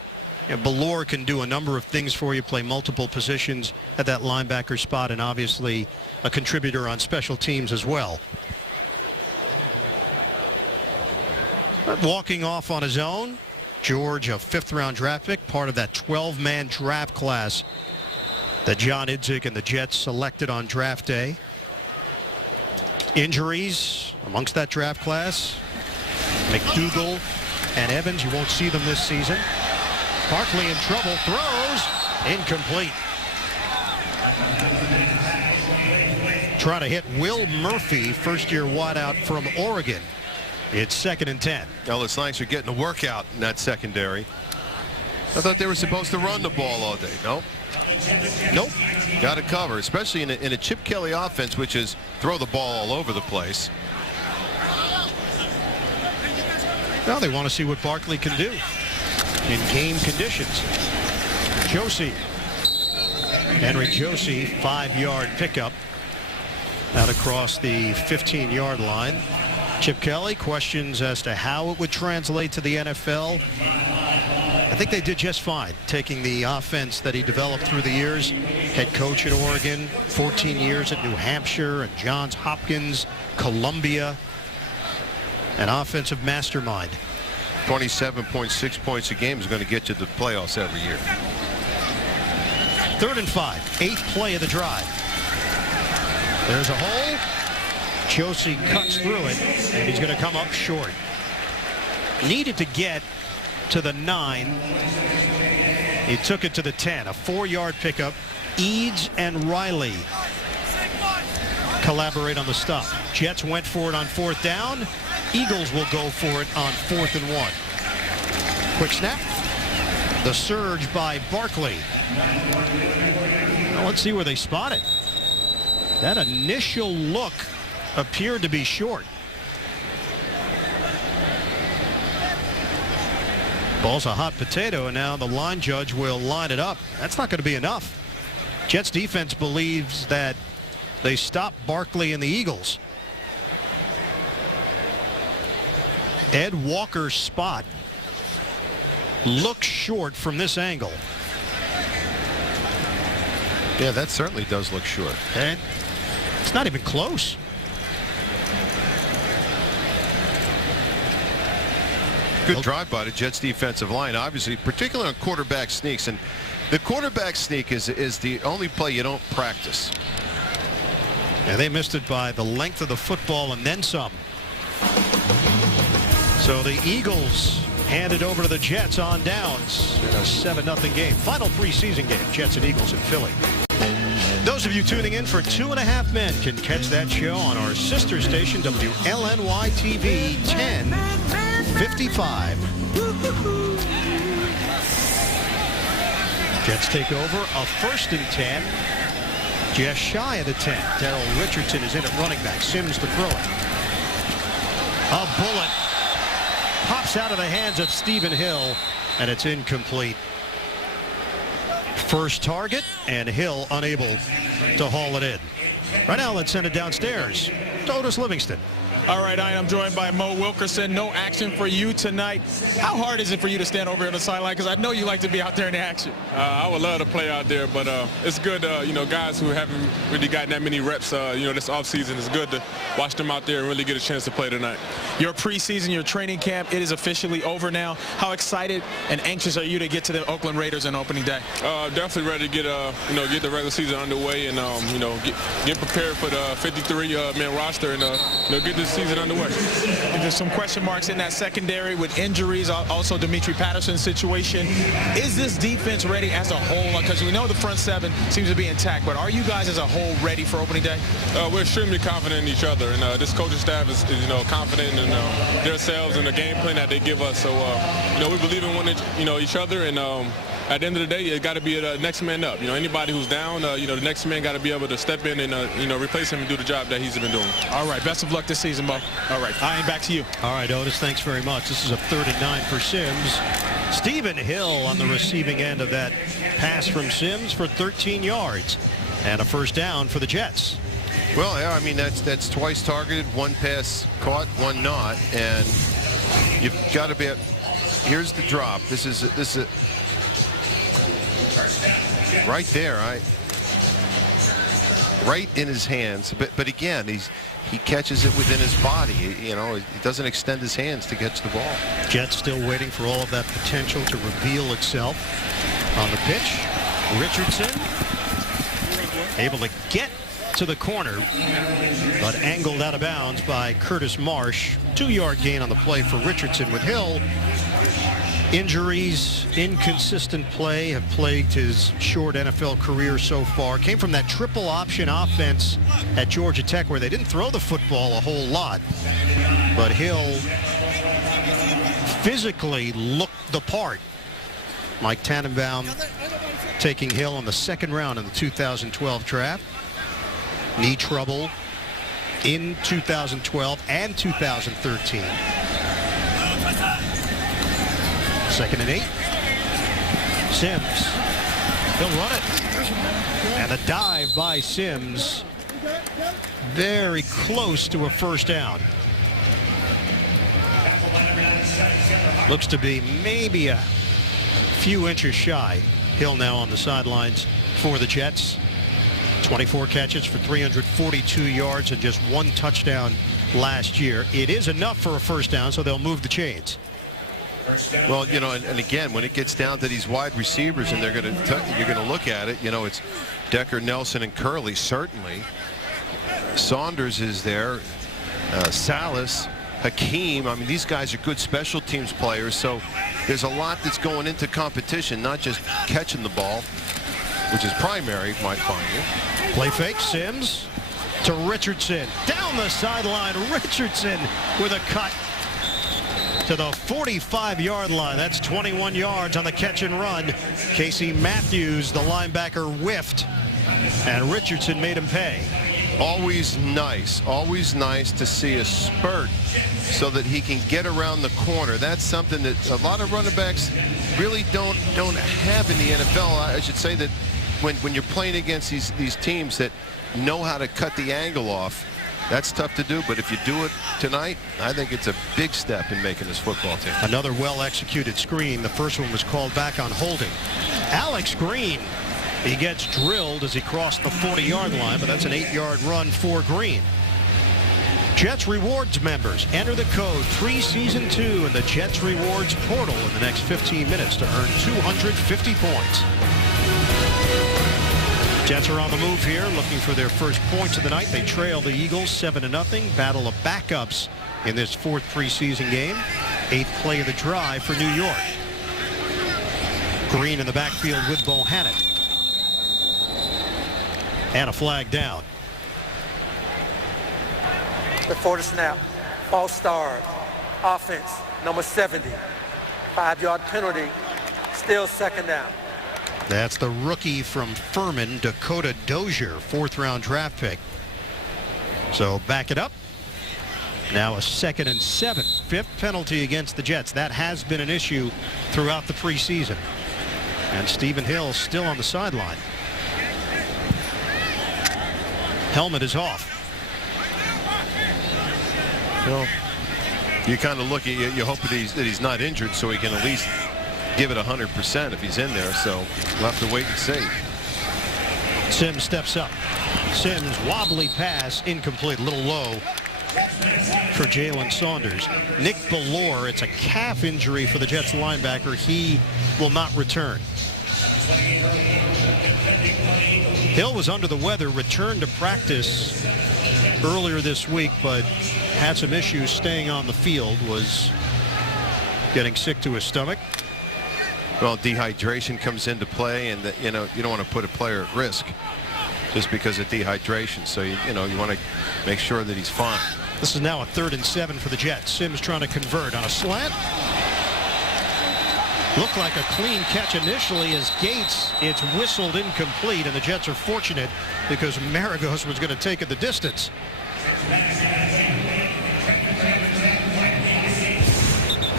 And Bellore can do a number of things for you, play multiple positions at that linebacker spot, and obviously a contributor on special teams as well. Walking off on his own, George, a 5th-round draft pick, part of that 12-man draft class that John Idzik and the Jets selected on draft day. Injuries amongst that draft class. McDougal and Evans, you won't see them this season. Barkley in trouble, throws, incomplete. Trying to hit Will Murphy, first-year wideout from Oregon. It's 2nd and 10. Ellis Lankster getting a workout in that secondary. I thought they were supposed to run the ball all day. Nope. Nope. Got to cover, especially in a Chip Kelly offense, which is throw the ball all over the place. Well, they want to see what Barkley can do in game conditions. Josie. Henry Josie, 5-yard pickup out across the 15-yard line. Chip Kelly, questions as to how it would translate to the NFL. I think they did just fine, taking the offense that he developed through the years. Head coach at Oregon, 14 years at New Hampshire and Johns Hopkins, Columbia. An offensive mastermind. 27.6 points a game is going to get you to the playoffs every year. 3rd and 5, 8th play of the drive. There's a hole. Josie cuts through it, and he's going to come up short. Needed to get to the 9. He took it to the 10. A 4-yard pickup. Eads and Riley collaborate on the stop. Jets went for it on 4th down. Eagles will go for it on 4th and 1. Quick snap. The surge by Barkley. Well, let's see where they spot it. That initial look appeared to be short. Ball's a hot potato, and now the line judge will line it up. That's not going to be enough. Jets defense believes that they stopped Barkley and the Eagles. Ed Walker's spot looks short from this angle. Yeah, that certainly does look short. And it's not even close. Good drive by the Jets defensive line, obviously, particularly on quarterback sneaks. And the quarterback sneak is the only play you don't practice. And they missed it by the length of the football and then some. So the Eagles hand it over to the Jets on downs in a 7-0 game. Final preseason game, Jets and Eagles in Philly. Those of you tuning in for 2.5 Men can catch that show on our sister station, WLNY-TV 1055. Jets take over a 1st and 10. Just shy of the 10. Darrell Richardson is in at running back. Sims to throw it. A bullet pops out of the hands of Stephen Hill, and it's incomplete. First target, and Hill unable to haul it in. Right now, let's send it downstairs to Otis Livingston. All right, I'm joined by Mo Wilkerson. No action for you tonight. How hard is it for you to stand over on the sideline? Because I know you like to be out there in the action. I would love to play out there, but it's good, guys who haven't really gotten that many reps, this offseason. It's good to watch them out there and really get a chance to play tonight. Your preseason, your training camp, it is officially over now. How excited and anxious are you to get to the Oakland Raiders on opening day? Definitely ready to get the regular season underway and, get prepared for the 53-man roster and, get this season underway. There's some question marks in that secondary with injuries, also Dimitri Patterson's situation. Is this defense ready as a whole? Because we know the front seven seems to be intact, but are you guys as a whole ready for opening day? We're extremely confident in each other, and this coaching staff is confident in themselves and the game plan that they give us. So, we believe in each other, and at the end of the day, it got to be the next man up. Anybody who's down, the next man got to be able to step in and replace him and do the job that he's been doing. All right, best of luck this season, Mo. All right, Ian, back to you. All right, Otis, thanks very much. This is a 3rd and 9 for Sims. Stephen Hill on the receiving end of that pass from Sims for 13 yards and a first down for the Jets. Well, yeah, I mean, that's twice targeted, one pass caught, one not, and you've got to be at, here's the drop. This is right there, right in his hands. But again, he catches it within his body. He doesn't extend his hands to catch the ball. Jets still waiting for all of that potential to reveal itself on the pitch. Richardson able to get to the corner, but angled out of bounds by Curtis Marsh. 2-yard gain on the play for Richardson. With Hill, injuries, inconsistent play have plagued his short NFL career so far. Came from that triple option offense at Georgia Tech where they didn't throw the football a whole lot, but Hill physically looked the part. Mike Tannenbaum taking Hill in the 2nd round in the 2012 draft. Knee trouble in 2012 and 2013. 2nd and 8. Sims. He'll run it. And a dive by Sims. Very close to a first down. Looks to be maybe a few inches shy. Hill now on the sidelines for the Jets. 24 catches for 342 yards and just 1 touchdown last year. It is enough for a first down, so they'll move the chains. Well, and again, when it gets down to these wide receivers, and you're going to look at it, it's Decker, Nelson, and Curley certainly. Saunders is there. Salas, Hakeem. I mean, these guys are good special teams players, so there's a lot that's going into competition, not just catching the ball, which is primary, might find you. Play fake, Sims to Richardson. Down the sideline, Richardson with a cut to the 45-yard line. That's 21 yards on the catch and run. Casey Matthews, the linebacker, whiffed, and Richardson made him pay. Always nice to see a spurt so that he can get around the corner. That's something that a lot of running backs really don't have in the NFL. I should say that when you're playing against these teams that know how to cut the angle off, that's tough to do. But if you do it tonight, I think it's a big step in making this football team. Another well-executed screen. The first one was called back on holding. Alex Green, he gets drilled as he crossed the 40-yard line, but that's an 8-yard run for Green. Jets Rewards members, enter the code preseason2 in the Jets Rewards portal in the next 15 minutes to earn 250 points. Jets are on the move here, looking for their first points of the night. They trail the Eagles 7-0. Battle of backups in this 4th preseason game. 8th play of the drive for New York. Green in the backfield with Bohannon. And a flag down. Before the snap, false start, offense, number 70. 5-yard penalty, still 2nd down. That's the rookie from Furman, Dakota Dozier, 4th-round draft pick. So back it up. Now a 2nd and 7. 5th penalty against the Jets. That has been an issue throughout the preseason. And Stephen Hill still on the sideline. Helmet is off. Well, you kind of look at you hope that he's not injured, so he can at least give it 100% if he's in there. So we'll have to wait and see. Sims steps up. Sims wobbly pass, incomplete, a little low for Jalen Saunders. Nick Bellore, it's a calf injury for the Jets linebacker. He will not return. Hill was under the weather, returned to practice earlier this week, but had some issues staying on the field, was getting sick to his stomach. Well, dehydration comes into play, and you don't want to put a player at risk just because of dehydration. So you want to make sure that he's fine. This is now a 3rd and 7 for the Jets. Sims trying to convert on a slant. Looked like a clean catch initially as Gates. It's whistled incomplete, and the Jets are fortunate because Maragos was going to take it the distance.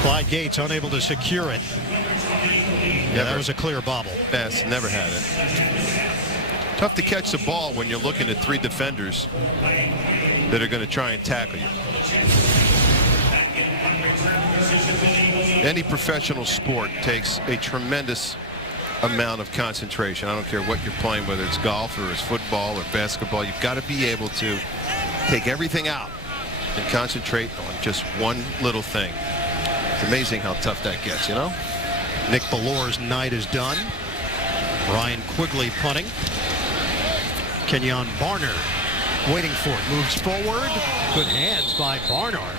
Clyde Gates unable to secure it. Yeah, that was a clear bobble. Yes, never had it. Tough to catch the ball when you're looking at 3 defenders that are going to try and tackle you. Any professional sport takes a tremendous amount of concentration. I don't care what you're playing, whether it's golf or it's football or basketball. You've got to be able to take everything out and concentrate on just one little thing. It's amazing how tough that gets, you know? Nick Bellore's night is done. Ryan Quigley punting. Kenyon Barner waiting for it. Moves forward. Good hands by Barnard.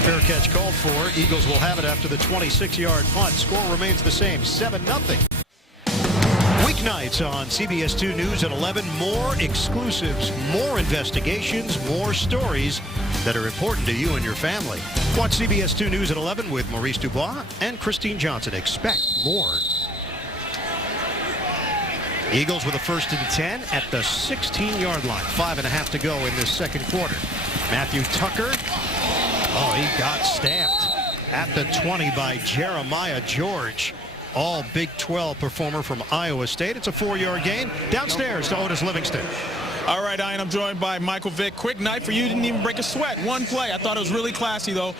Fair catch called for. Eagles will have it after the 26-yard punt. Score remains the same, 7-0. Weeknights on CBS 2 News at 11. More exclusives, more investigations, more stories that are important to you and your family. Watch CBS 2 News at 11 with Maurice Dubois and Christine Johnson. Expect more. Eagles with a 1st and 10 at the 16-yard line. 5.5 to go in this second quarter. Matthew Tucker. Oh, he got stamped at the 20 by Jeremiah George. All Big 12 performer from Iowa State. It's a 4-yard gain. Downstairs to Otis Livingston. All right, Ian, I'm joined by Michael Vick. Quick night for you. Didn't even break a sweat. One play. I thought it was really classy, though.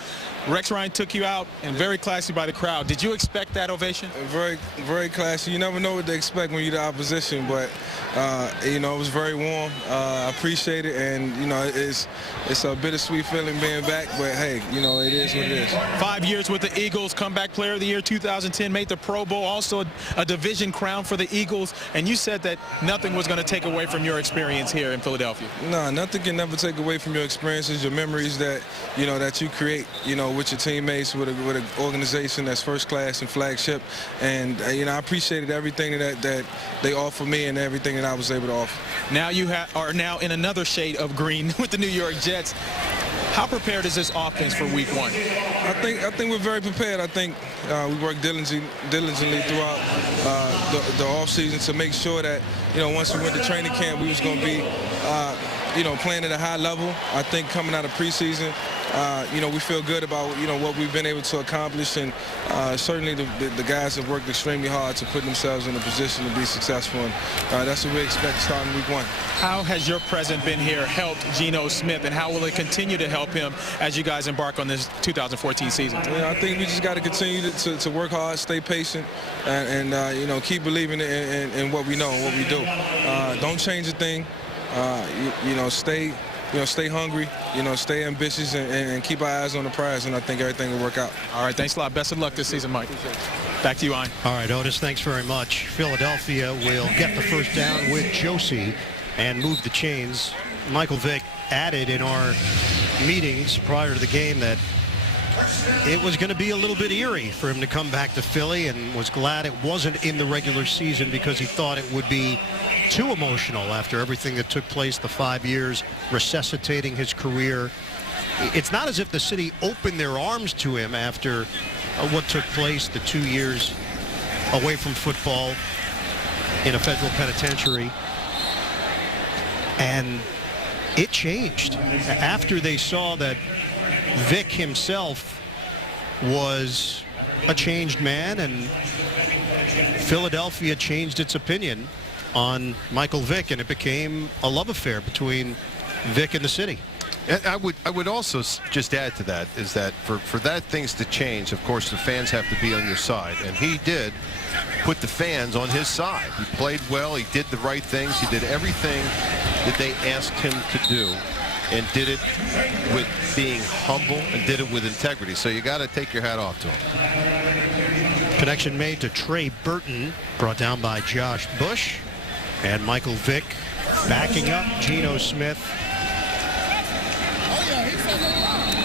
Rex Ryan took you out, and very classy by the crowd. Did you expect that ovation? Very, very classy. You never know what to expect when you're the opposition, but it was very warm. I appreciate it, and it's a bittersweet feeling being back. But hey, it is what it is. 5 years with the Eagles, comeback player of the year 2010, made the Pro Bowl, also a division crown for the Eagles. And you said that nothing was going to take away from your experience here in Philadelphia. No, nothing can never take away from your experiences, your memories that that you create, with your teammates, with an organization that's first class and flagship. And I appreciated everything that they offered me and everything that I was able to offer. Now you are now in another shade of green with the New York Jets. How prepared is this offense for Week 1? I think we're very prepared. I think we worked diligently throughout the offseason to make sure that once we went to training camp, we was going to be playing at a high level. I think coming out of preseason, we feel good about what we've been able to accomplish, and certainly the guys have worked extremely hard to put themselves in a position to be successful, and that's what we expect starting Week 1. How has your presence been here helped Geno Smith, and how will it continue to help him as you guys embark on this 2014 season? I think we just got to continue to work hard, stay patient, and keep believing in what we know and what we do. Don't change a thing. Stay hungry, stay ambitious, and keep our eyes on the prize, and I think everything will work out. All right, thanks a lot. Best of luck this season, Mike. Back to you, Ian. All right, Otis, thanks very much. Philadelphia will get the first down with Josie and move the chains. Michael Vick added in our meetings prior to the game that it was going to be a little bit eerie for him to come back to Philly, and was glad it wasn't in the regular season because he thought it would be too emotional after everything that took place, the 5 years resuscitating his career. It's not as if the city opened their arms to him after what took place, the 2 years away from football in a federal penitentiary. And it changed after they saw that Vick himself was a changed man, and Philadelphia changed its opinion on Michael Vick, and it became a love affair between Vick and the city. And I would also just add to that is that for that things to change, of course, the fans have to be on your side. And he did put the fans on his side. He played well. He did the right things. He did everything that they asked him to do and did it with being humble and did it with integrity. So you got to take your hat off to him. Connection made to Trey Burton, brought down by Josh Bush. And Michael Vick backing up Geno Smith.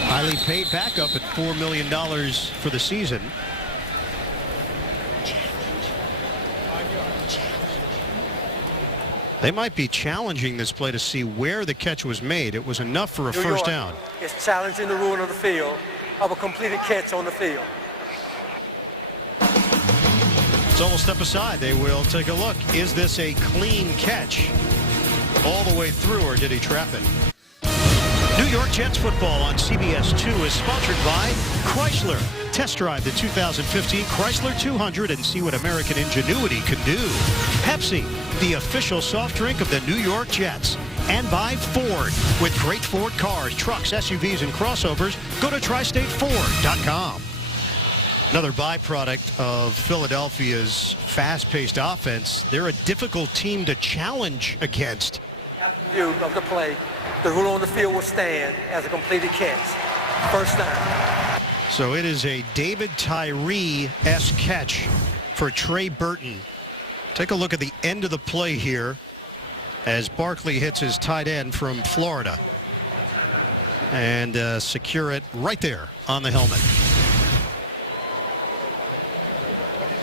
Highly paid backup at $4 million for the season. They might be challenging this play to see where the catch was made. It was enough for a first down. It's challenging the rule of the field of a completed catch on the field. So we'll step aside. They will take a look. Is this a clean catch all the way through, or did he trap it? New York Jets football on CBS 2 is sponsored by Chrysler. Test drive the 2015 Chrysler 200 and see what American ingenuity can do. Pepsi, the official soft drink of the New York Jets. And by Ford. With great Ford cars, trucks, SUVs, and crossovers, go to tristateford.com. Another byproduct of Philadelphia's fast-paced offense. They're a difficult team to challenge against. View of the play, the rule on the field will stand as a completed catch. First down. So it is a David Tyree-esque catch for Trey Burton. Take a look at the end of the play here as Barkley hits his tight end from Florida. And secure it right there on the helmet.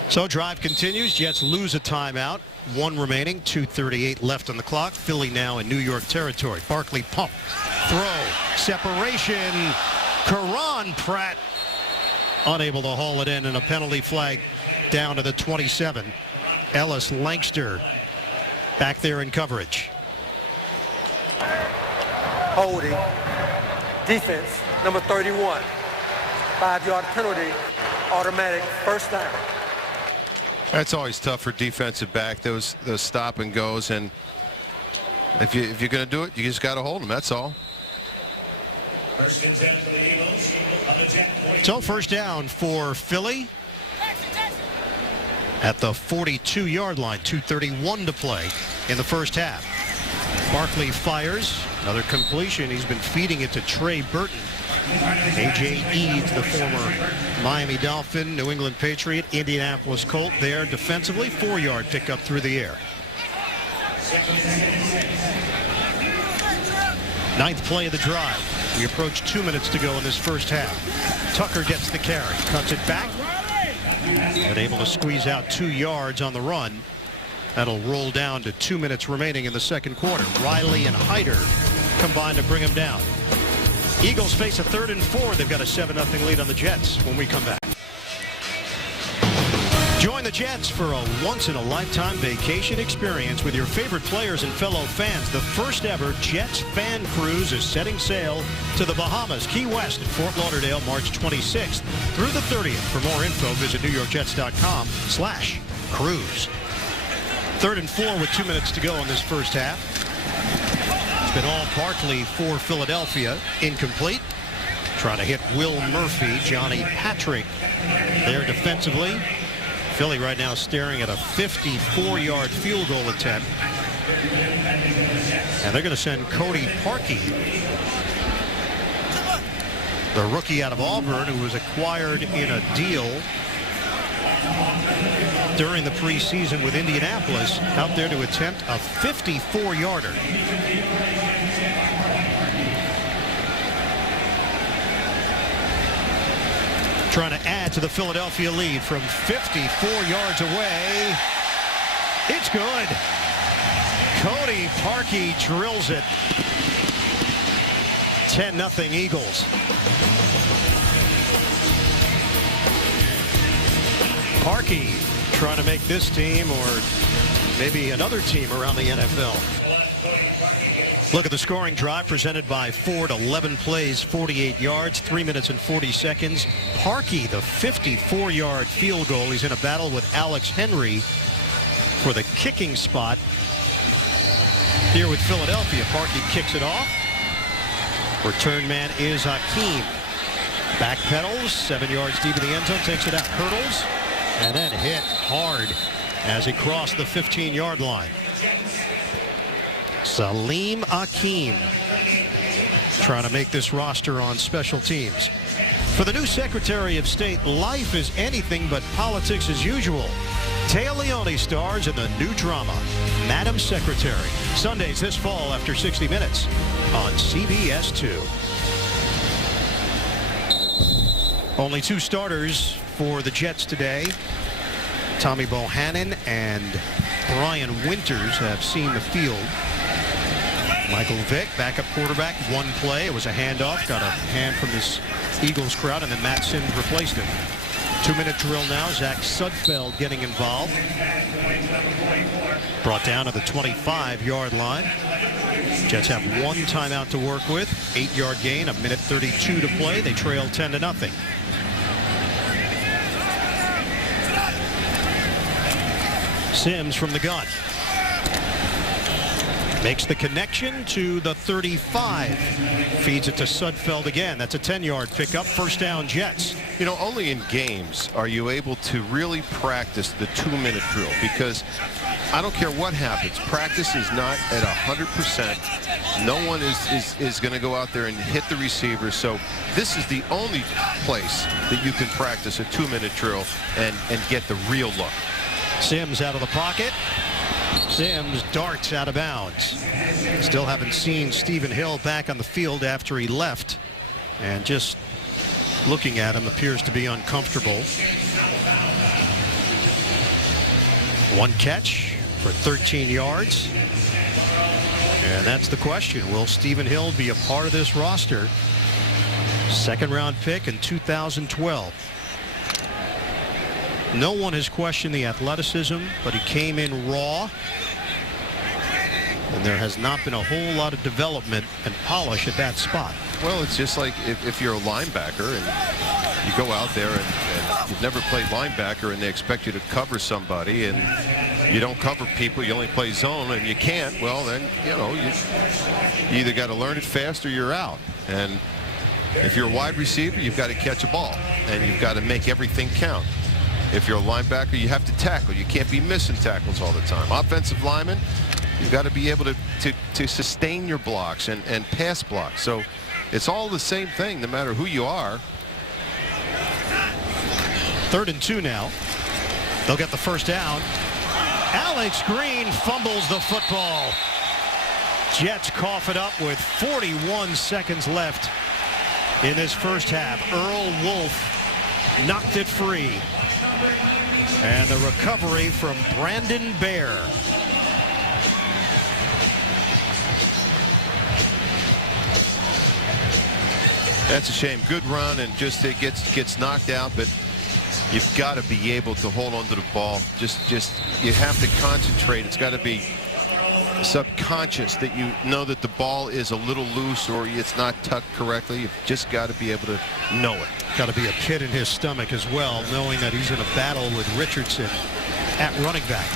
So drive continues. Jets lose a timeout. 1 remaining. 2:38 left on the clock. Philly now in New York territory. Barkley pump. Throw. Separation. Karan Pratt unable to haul it in, and a penalty flag down to the 27. Ellis Lankster back there in coverage. Holding. Defense, number 31. 5-yard penalty. Automatic first down. That's always tough for defensive back, those stop and goes, and if you're going to do it, you just got to hold them. That's all. So first down for Philly at the 42-yard line. 2:31 to play in the first half. Barkley fires. Another completion. He's been feeding it to Trey Burton. A.J. Eads, the former Miami Dolphin, New England Patriot, Indianapolis Colt there defensively. 4-yard pickup through the air. 9th play of the drive. We approach 2 minutes to go in this first half. Tucker gets the carry, cuts it back, but able to squeeze out 2 yards on the run. That'll roll down to 2 minutes remaining in the second quarter. Riley and Hyder combine to bring him down. Eagles face a 3rd and 4. They've got a 7-0 lead on the Jets when we come back. Join the Jets for a once-in-a-lifetime vacation experience with your favorite players and fellow fans. The first ever Jets fan cruise is setting sail to the Bahamas, Key West, and Fort Lauderdale, March 26th through the 30th. For more info, visit NewYorkJets.com/cruise. 3rd and 4 with 2 minutes to go in this first half. It's been all Barkley for Philadelphia. Incomplete. Trying to hit Will Murphy. Johnny Patrick there defensively. Philly right now staring at a 54-yard field goal attempt. And they're going to send Cody Parkey, the rookie out of Auburn, who was acquired in a deal during the preseason with Indianapolis, out there to attempt a 54-yarder. Trying to add to the Philadelphia lead from 54 yards away. It's good. Cody Parkey drills it. 10-0 Eagles. Parkey trying to make this team or maybe another team around the NFL. Look at the scoring drive presented by Ford. 11 plays, 48 yards, 3 minutes and 40 seconds. Parkey, the 54-yard field goal. He's in a battle with Alex Henry for the kicking spot here with Philadelphia. Parkey kicks it off. Return man is Hakeem. Backpedals, 7 yards deep in the end zone, takes it out, hurdles, and then hit hard as he crossed the 15-yard line. Salim Hakeem trying to make this roster on special teams. For the new Secretary of State, life is anything but politics as usual. Téa Leoni stars in the new drama, Madam Secretary. Sundays this fall after 60 Minutes on CBS 2. Only 2 starters for the Jets today. Tommy Bohannon and Brian Winters have seen the field. Michael Vick, backup quarterback, 1 play. It was a handoff, got a hand from this Eagles crowd, and then Matt Sims replaced him. 2-minute drill now. Zach Sudfeld getting involved. Brought down to the 25-yard line. Jets have 1 timeout to work with. 8-yard gain, 1:32 to play. They trail 10-0. Sims from the gun. Makes the connection to the 35. Feeds it to Sudfeld again. That's a 10-yard pickup. First down, Jets. You know, only in games are you able to really practice the 2-minute drill, because I don't care what happens. Practice is not at 100%. No one is going to go out there and hit the receiver. So this is the only place that you can practice a 2-minute drill and get the real look. Sims out of the pocket. Sims darts out of bounds. Still haven't seen Stephen Hill back on the field after he left. And just looking at him appears to be uncomfortable. 1 catch for 13 yards. And that's the question. Will Stephen Hill be a part of this roster? 2nd-round pick in 2012. No one has questioned the athleticism, but he came in raw. And there has not been a whole lot of development and polish at that spot. Well, it's just like if you're a linebacker and you go out there and you've never played linebacker and they expect you to cover somebody and you don't cover people, you only play zone and you can't, well, then, you know, you either got to learn it fast or you're out. And if you're a wide receiver, you've got to catch a ball and you've got to make everything count. If you're a linebacker, you have to tackle. You can't be missing tackles all the time. Offensive lineman, you've got to be able to sustain your blocks and pass blocks. So it's all the same thing, no matter who you are. 3rd and 2 now. They'll get the first down. Alex Green fumbles the football. Jets cough it up with 41 seconds left in this first half. Earl Wolf knocked it free. And the recovery from Brandon Bear. That's a shame. Good run, and just it gets knocked out, but you've got to be able to hold on to the ball. Just you have to concentrate. It's got to be subconscious that you know that the ball is a little loose or it's not tucked correctly. You've just got to be able to know it. Got to be a pit in his stomach as well, knowing that he's in a battle with Richardson at running back.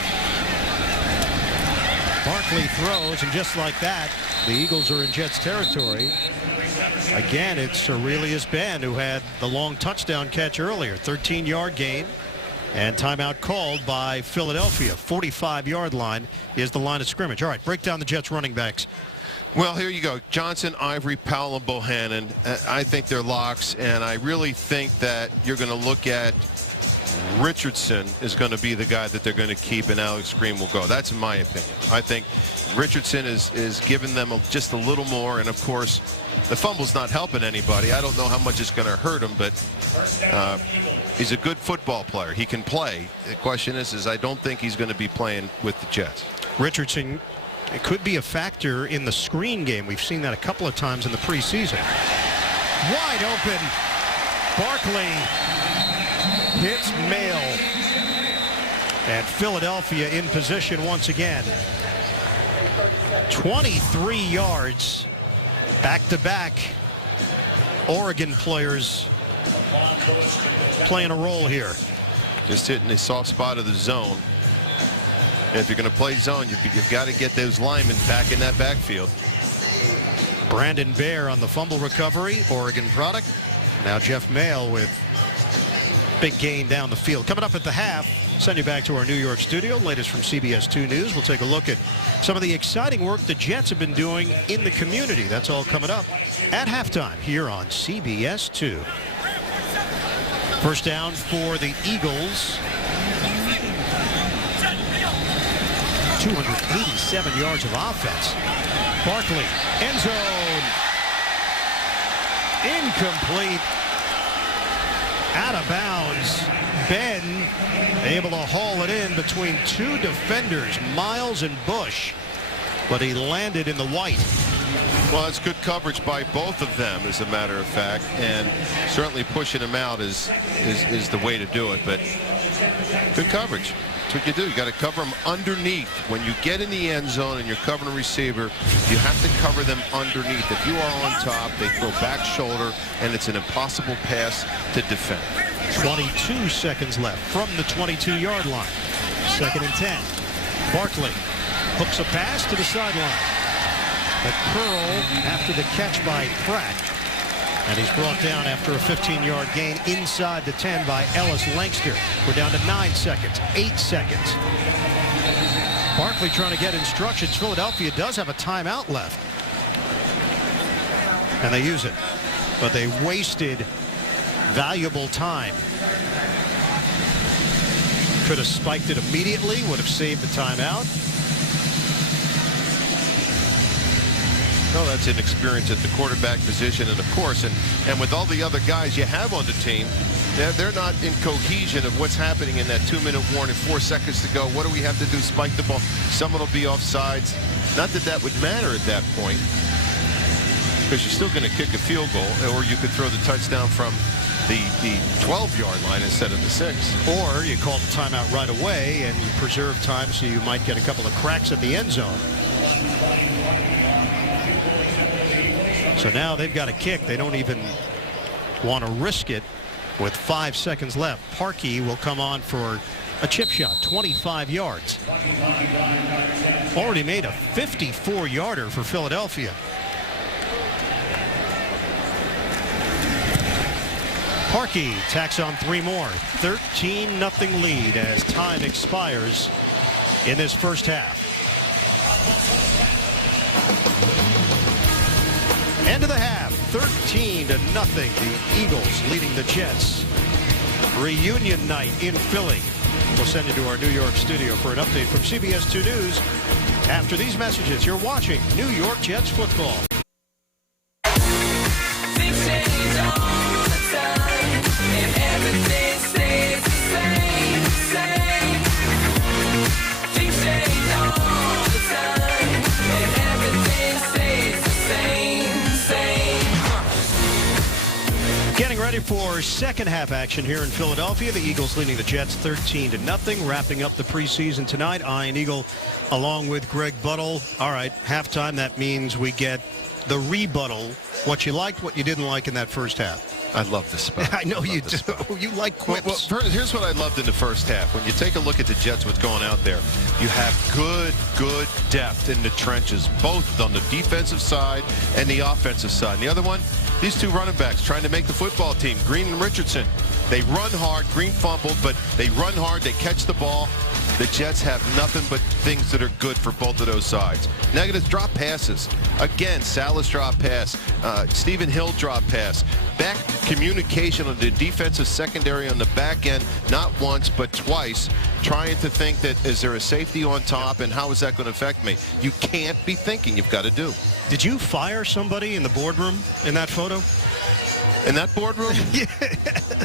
Barkley throws, and just like that, the Eagles are in Jets territory. Again, it's Aurelius Ben who had the long touchdown catch earlier. 13-yard gain. And timeout called by Philadelphia. 45-yard line is the line of scrimmage. All right, break down the Jets running backs. Well, here you go. Johnson, Ivory, Powell, and Bohannon. I think they're locks, and I really think that you're going to look at Richardson is going to be the guy that they're going to keep, and Alex Green will go. That's my opinion. I think Richardson is giving them just a little more, and of course, the fumble's not helping anybody. I don't know how much it's going to hurt him, but he's a good football player. He can play. The question is I don't think he's going to be playing with the Jets. Richardson, it could be a factor in the screen game. We've seen that a couple of times in the preseason. Wide open. Barkley hits Mail. And Philadelphia in position once again. 23 yards. Back-to-back Oregon players playing a role here. Just hitting the soft spot of the zone. If you're going to play zone, you've got to get those linemen back in that backfield. Brandon Bear on the fumble recovery, Oregon product. Now Jeff Mail with big gain down the field. Coming up at the half, send you back to our New York studio. Latest from CBS 2 News. We'll take a look at some of the exciting work the Jets have been doing in the community. That's all coming up at halftime here on CBS 2. First down for the Eagles. 287 yards of offense. Barkley, end zone. Incomplete. Out of bounds. Ben able to haul it in between two defenders, Miles and Bush, but he landed in the white. Well, it's good coverage by both of them, as a matter of fact, and certainly pushing him out is the way to do it. But good coverage. That's what you do. You got to cover them underneath. When you get in the end zone and you're covering a receiver, you have to cover them underneath. If you are on top, they throw back shoulder, and it's an impossible pass to defend. 22 seconds left from the 22-yard line. 2nd and 10. Barkley hooks a pass to the sideline. The curl after the catch by Pratt. And he's brought down after a 15-yard gain inside the 10 by Ellis Lankster. We're down to 9 seconds, 8 seconds. Barkley trying to get instructions. Philadelphia does have a timeout left. And they use it. But they wasted valuable time. Could have spiked it immediately, would have saved the timeout. No, that's inexperience at the quarterback position, and of course, and with all the other guys you have on the team, they're not in cohesion of what's happening in that 2-minute warning, 4 seconds to go. What do we have to do? Spike the ball. Someone will be offsides. Not that that would matter at that point, because you're still going to kick a field goal, or you could throw the touchdown from the 12-yard line instead of the 6. Or you call the timeout right away and you preserve time so you might get a couple of cracks at the end zone. So now they've got a kick. They don't even want to risk it with 5 seconds left. Parkey will come on for a chip shot, 25 yards. Already made a 54-yarder for Philadelphia. Parkey tacks on 3 more. 13-0 lead as time expires in this first half. End of the half, 13-0. The Eagles leading the Jets. Reunion night in Philly. We'll send you to our New York studio for an update from CBS 2 News. After these messages, you're watching New York Jets football. Getting ready for second half action here in Philadelphia. The Eagles leading the Jets 13-0. Wrapping up the preseason tonight. Ian Eagle along with Greg Buttle. All right, halftime. That means we get the rebuttal. What you liked, what you didn't like in that first half. I love this spot. I know you do. You like quips. Well, here's what I loved in the first half. When you take a look at the Jets, what's going out there, you have good depth in the trenches, both on the defensive side and the offensive side. And the other one, these two running backs trying to make the football team, Green and Richardson. They run hard. Green fumbled, but they run hard. They catch the ball. The Jets have nothing but things that are good for both of those sides. Negatives, drop passes. Again, Salas drop pass. Stephen Hill drop pass. Back communication on the defensive secondary on the back end, not once but twice, trying to think that is there a safety on top and how is that going to affect me? You can't be thinking. You've got to do. Did you fire somebody in the boardroom in that photo? In that boardroom? Yeah.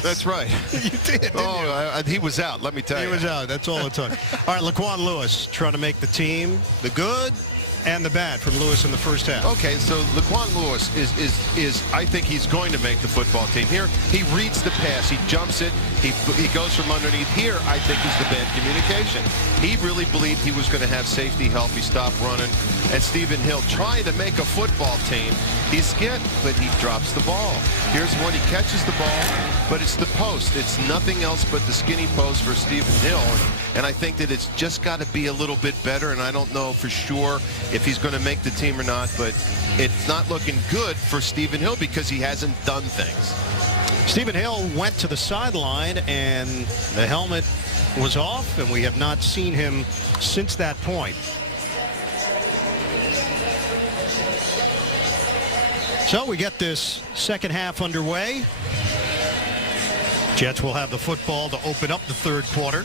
That's right. You did, didn't you? He was out, let me tell you. He was out. That's all it took. All right, Laquan Lewis trying to make the team, the good and the bad from Lewis in the first half. Okay, so Laquan Lewis is I think he's going to make the football team. Here, he reads the pass. He jumps it. He goes from underneath. Here, I think is the bad communication. He really believed he was going to have safety help. He stopped running. And Stephen Hill trying to make a football team. He's skint, but he drops the ball. Here's one. He catches the ball, but it's the post. It's nothing else but the skinny post for Stephen Hill. And I think that it's just got to be a little bit better, and I don't know for sure if he's going to make the team or not, but it's not looking good for Stephen Hill because he hasn't done things. Stephen Hill went to the sideline and the helmet was off, and we have not seen him since that point. So we get this second half underway. Jets will have the football to open up the third quarter.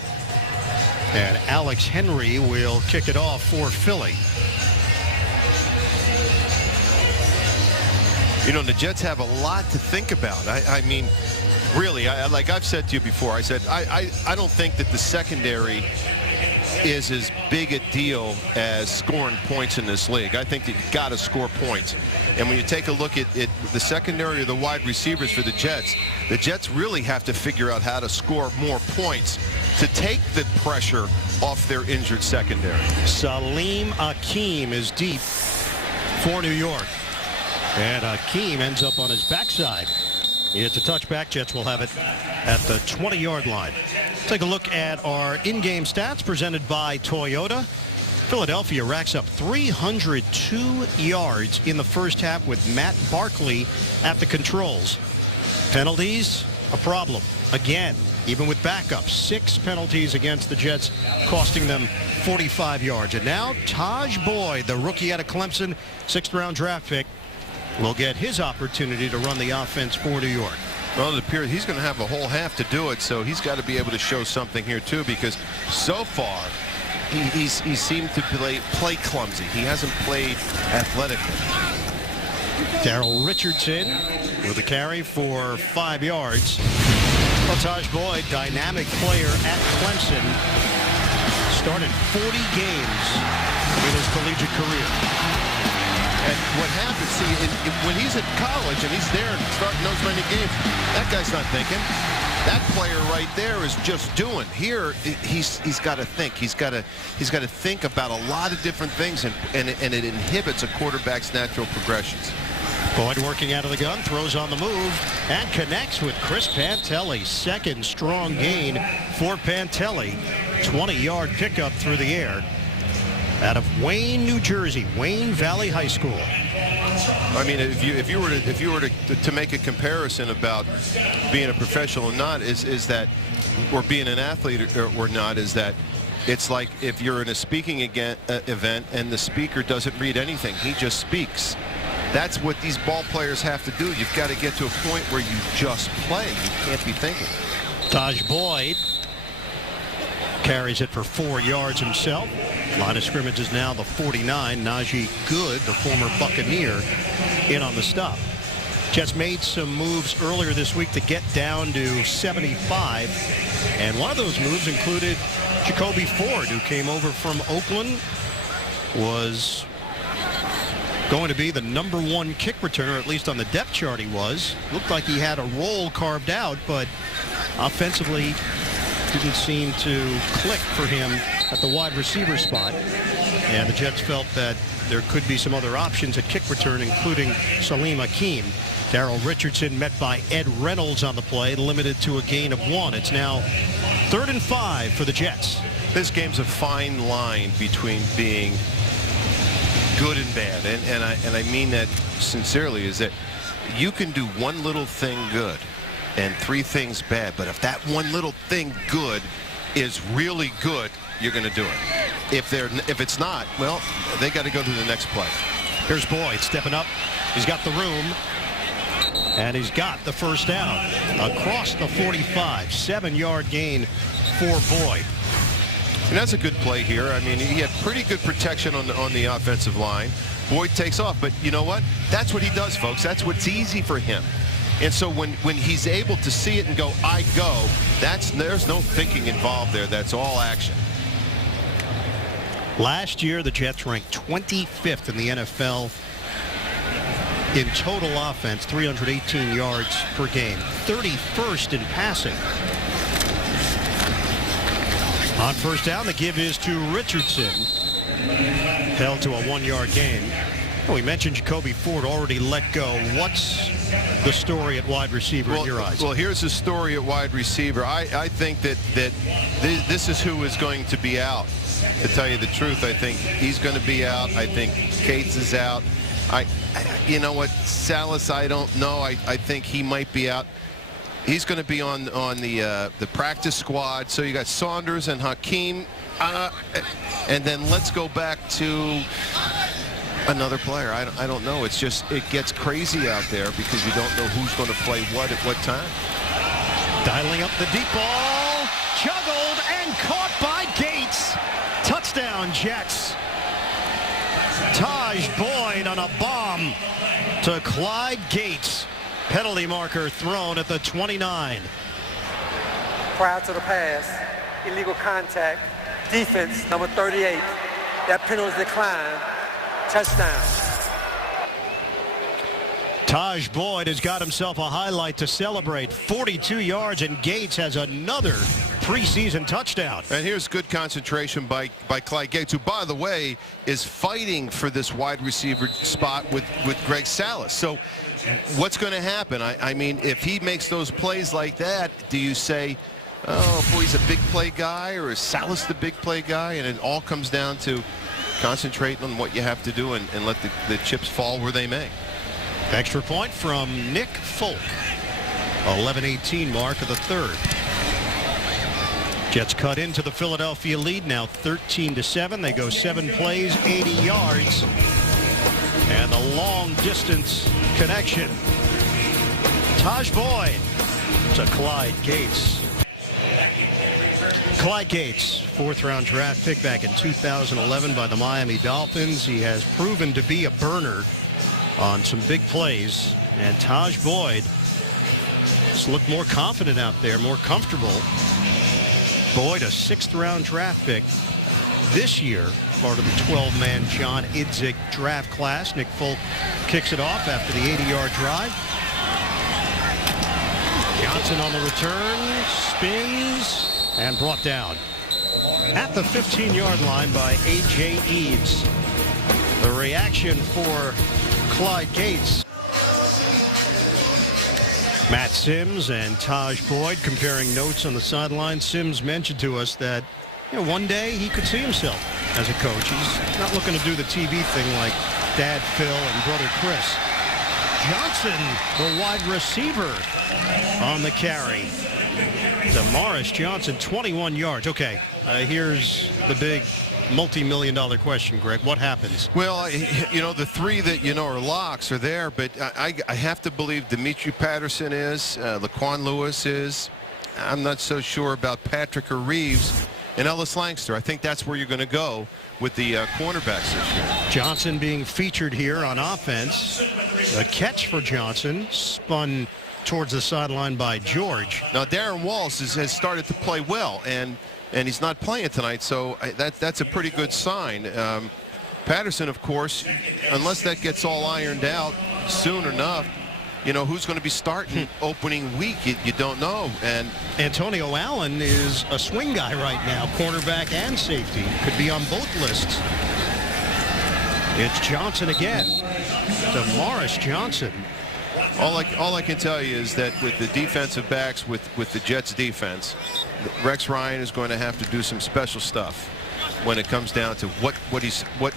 And Alex Henry will kick it off for Philly. You know, the Jets have a lot to think about. I mean, really, like I've said to you before, I said, I don't think that the secondary is as big a deal as scoring points in this league. I think that you've got to score points. And when you take a look at the secondary or the wide receivers for the Jets really have to figure out how to score more points to take the pressure off their injured secondary. Salim Akeem is deep for New York. And Akeem ends up on his backside. He hits a touchback. Jets will have it at the 20-yard line. Take a look at our in-game stats presented by Toyota. Philadelphia racks up 302 yards in the first half with Matt Barkley at the controls. Penalties, a problem. Again, even with backups, 6 penalties against the Jets, costing them 45 yards. And now Taj Boyd, the rookie out of Clemson, 6th-round draft pick, will get his opportunity to run the offense for New York. Well, it appears he's going to have a whole half to do it, so he's got to be able to show something here too, because so far he seemed to play clumsy. He hasn't played athletically. Darrell Richardson with a carry for 5 yards. Well, Taj Boyd, dynamic player at Clemson, started 40 games in his collegiate career. And what happens, see, when he's at college and he's there and starting those many games, that guy's not thinking. That player right there is just doing. Here, he's got to think. He's got to think about a lot of different things, and it inhibits a quarterback's natural progressions. Boyd working out of the gun, throws on the move, and connects with Chris Pantelli. Second strong gain for Pantelli. 20-yard pickup through the air. Out of Wayne, New Jersey, Wayne Valley High School. I mean, if you were to make a comparison about being a professional or not, is that, or being an athlete or not, is that it's like if you're in a speaking event and the speaker doesn't read anything, he just speaks. That's what these ball players have to do. You've got to get to a point where you just play. You can't be thinking. Taj Boyd carries it for 4 yards himself. Line of scrimmage is now the 49. Najee Good, the former Buccaneer, in on the stop. Jets made some moves earlier this week to get down to 75. And one of those moves included Jacoby Ford, who came over from Oakland, was going to be the #1 kick returner, at least on the depth chart he was. Looked like he had a role carved out, but offensively didn't seem to click for him at the wide receiver spot. And the Jets felt that there could be some other options at kick return, including Salim Akeem. Darrell Richardson met by Ed Reynolds on the play, limited to a gain of 1. It's now 3rd and 5 for the Jets. This game's a fine line between being good and bad, and I mean that sincerely, is that you can do one little thing good and 3 things bad, but if that one little thing good is really good, you're going to do it. If it's not, well, they got to go to the next play. Here's Boyd stepping up. He's got the room, and he's got the first down across the 45. 7-yard gain for Boyd. And that's a good play here. I mean, he had pretty good protection on the offensive line. Boyd takes off, but you know what? That's what he does, folks. That's what's easy for him. And so when he's able to see it and go, I go, there's no thinking involved there. That's all action. Last year, the Jets ranked 25th in the NFL in total offense, 318 yards per game, 31st in passing. On first down, the give is to Richardson. Held to a 1-yard gain. Well, we mentioned Jacoby Ford already let go. What's the story at wide receiver in your eyes? Well, here's the story at wide receiver. I think that this is who is going to be out to tell you the truth. I think he's going to be out. I think Cates is out. You know what, Salas, I don't know. I think he might be out. He's going to be on the practice squad. So you got Saunders and Hakeem. And then let's go back to another player. I don't know. It's just, it gets crazy out there because you don't know who's going to play what at what time. Dialing up the deep ball. Juggled and caught by Gates. Touchdown, Jets. Taj Boyd on a bomb to Clyde Gates. Penalty marker thrown at the 29. Prior to the pass, illegal contact, defense, number 38. That penalty declined. Touchdown. Taj Boyd has got himself a highlight to celebrate. 42 yards, and Gates has another preseason touchdown. And here's good concentration by Clyde Gates, who, by the way, is fighting for this wide receiver spot with Greg Salas. So what's going to happen? I mean, if he makes those plays like that, do you say, oh, boy, he's a big play guy, or is Salas the big play guy? And it all comes down to concentrating on what you have to do and let the chips fall where they may. Extra point from Nick Folk. 11:18 mark of the third. Jets cut into the Philadelphia lead, now 13-7. They go 7 plays, 80 yards. And the long distance connection. Taj Boyd to Clyde Gates. Clyde Gates, 4th-round draft pick back in 2011 by the Miami Dolphins. He has proven to be a burner on some big plays, and Taj Boyd just looked more confident out there, more comfortable. Boyd, a 6th-round draft pick this year, part of the 12-man John Idzik draft class. Nick Folk kicks it off after the 80-yard drive. Johnson on the return, spins, and brought down at the 15-yard line by A.J. Eaves. The reaction for Clyde Gates. Matt Sims and Taj Boyd comparing notes on the sideline. Sims mentioned to us that, you know, one day he could see himself as a coach. He's not looking to do the TV thing like Dad Phil and brother Chris. Johnson, the wide receiver, on the carry. Damaris Johnson, 21 yards. Okay, here's the big multi-million-dollar question, Greg. What happens? Well, you know, the 3 that you know are locks are there, but I have to believe Dimitri Patterson is, Laquan Lewis is. I'm not so sure about Patrick or Reeves and Ellis Langster. I think that's where you're going to go with the cornerbacks this year. Johnson being featured here on offense. A catch for Johnson, spun towards the sideline by George. Now Darren Walls has started to play well, and he's not playing tonight, so that's a pretty good sign. Patterson, of course, unless that gets all ironed out soon enough, you know, who's going to be starting opening week? You don't know. And Antonio Allen is a swing guy right now, cornerback and safety. Could be on both lists. It's Johnson again. Damaris Johnson. all I can tell you is that with the defensive backs, with the Jets defense, Rex Ryan is going to have to do some special stuff when it comes down to what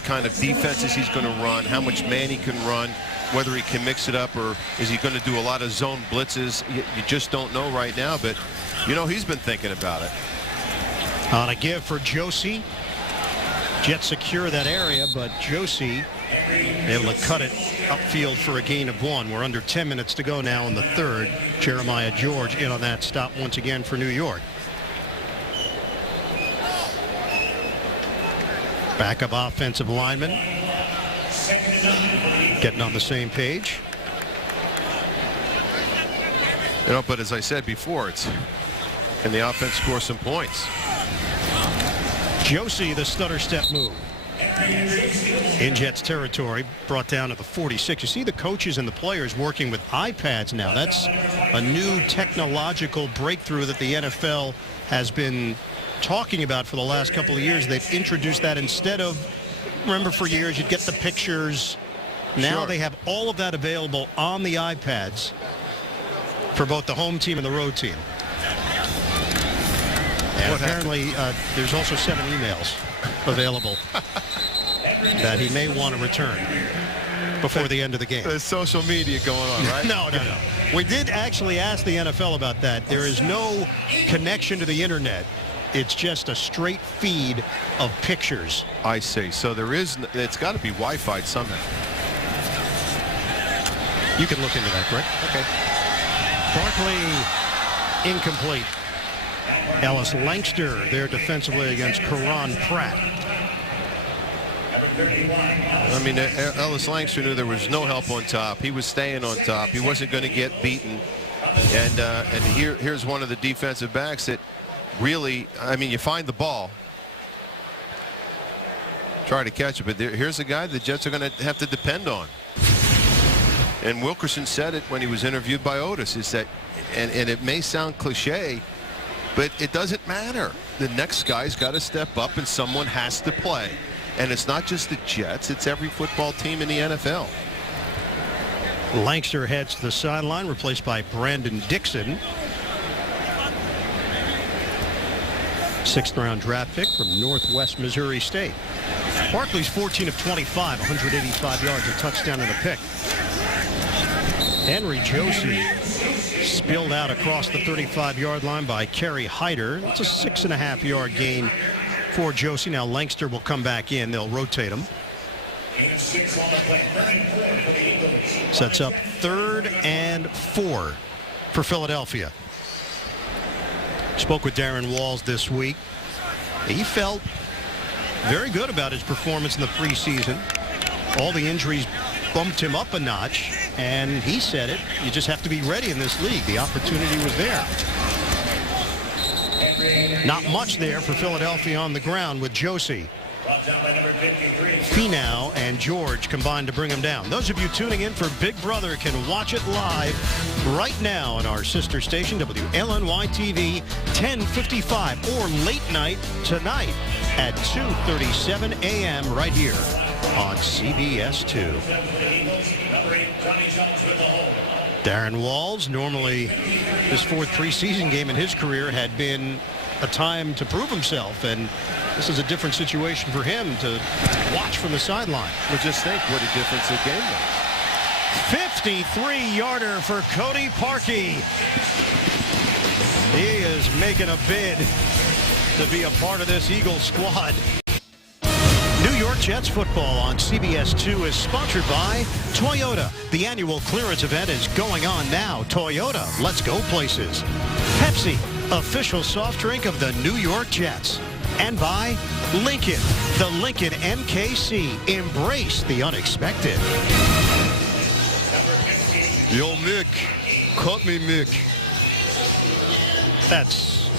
kind of defenses he's going to run, how much man he can run, whether he can mix it up, or is he going to do a lot of zone blitzes. You just don't know right now, but you know he's been thinking about it. On a give for Josie. Jets secure that area, but Josie able to cut it upfield for a gain of 1. We're under 10 minutes to go now in the third. Jeremiah George in on that stop once again for New York. Backup offensive lineman getting on the same page. You know, but as I said before, can the offense score some points? Josie, the stutter step move. In Jets territory, brought down to the 46. You see the coaches and the players working with iPads now. That's a new technological breakthrough that the NFL has been talking about for the last couple of years. They've introduced that instead of, remember for years, you'd get the pictures. Now Sure. they have all of that available on the iPads for both the home team and the road team. And What apparently, there's also 7 emails available that he may want to return before the end of the game. There's social media going on, right? No. We did actually ask the NFL about that. There is no connection to the internet. It's just a straight feed of pictures. I see. So it's got to be Wi-Fi somehow. You can look into that, correct? Okay. Barkley, incomplete. Ellis Lankster there defensively against Karan Pratt. I mean, Ellis Lankster knew there was no help on top. He was staying on top. He wasn't going to get beaten. And here's one of the defensive backs that really, I mean, you find the ball, try to catch it, but here's a guy the Jets are going to have to depend on. And Wilkerson said it when he was interviewed by Otis, is that, and it may sound cliche, but it doesn't matter. The next guy's got to step up and someone has to play. And it's not just the Jets, it's every football team in the NFL. Lankster heads to the sideline, replaced by Brandon Dixon. 6th-round draft pick from Northwest Missouri State. Barkley's 14 of 25, 185 yards, a touchdown and a pick. Henry Josie spilled out across the 35-yard line by Kerry Hyder. That's a 6.5-yard gain for Josie. Now Lankster will come back in. They'll rotate him. Sets up 3rd and 4 for Philadelphia. Spoke with Darren Walls this week. He felt very good about his performance in the preseason. All the injuries bumped him up a notch, and he said it. You just have to be ready in this league. The opportunity was there. Not much there for Philadelphia on the ground with Josie. Finau and George combined to bring him down. Those of you tuning in for Big Brother can watch it live right now on our sister station, WLNY TV, 1055, or late night tonight at 2:37 a.m. right here on CBS 2. Darren Walls, normally his 4th preseason game in his career had been a time to prove himself, and this is a different situation for him to watch from the sideline. Well, just think what a difference the game makes. 53-yarder for Cody Parkey. He is making a bid to be a part of this Eagles squad. New York Jets football on CBS 2 is sponsored by Toyota. The annual clearance event is going on now. Toyota, let's go places. Pepsi, official soft drink of the New York Jets. And by Lincoln, the Lincoln MKC. Embrace the unexpected. Yo, Mick. Cut me, Mick. That's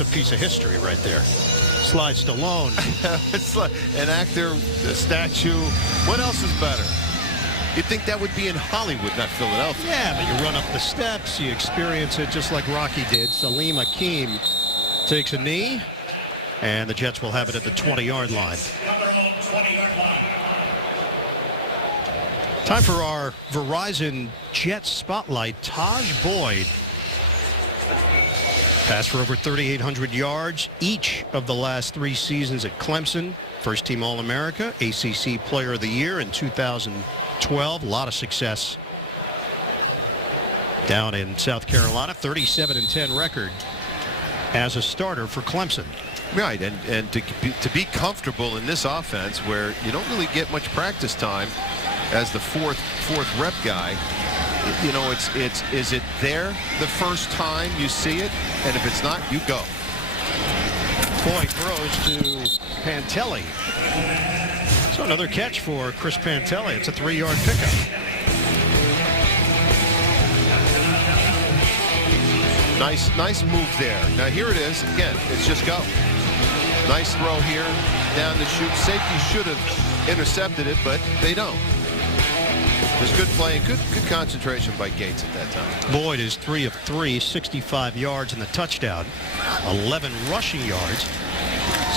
a piece of history right there. Sly Stallone. It's like an actor, a statue. What else is better? You'd think that would be in Hollywood, not Philadelphia. Yeah, but you run up the steps, you experience it just like Rocky did. Salim Akeem takes a knee, and the Jets will have it at the 20-yard line. Time for our Verizon Jets Spotlight. Taj Boyd passed for over 3,800 yards each of the last 3 seasons at Clemson. First-team All-America, ACC Player of the Year in 2012. A lot of success down in South Carolina. 37-10 record as a starter for Clemson. Right, and to be comfortable in this offense where you don't really get much practice time as the fourth rep guy. You know, is it there the first time you see it? And if it's not, you go. Boyd throws to Pantelli. So another catch for Chris Pantelli. It's a 3-yard pickup. Nice move there. Now here it is again. It's just go. Nice throw here down the chute. Safety should have intercepted it, but they don't. It was good play and good concentration by Gates at that time. Boyd is 3 of 3, 65 yards in the touchdown, 11 rushing yards.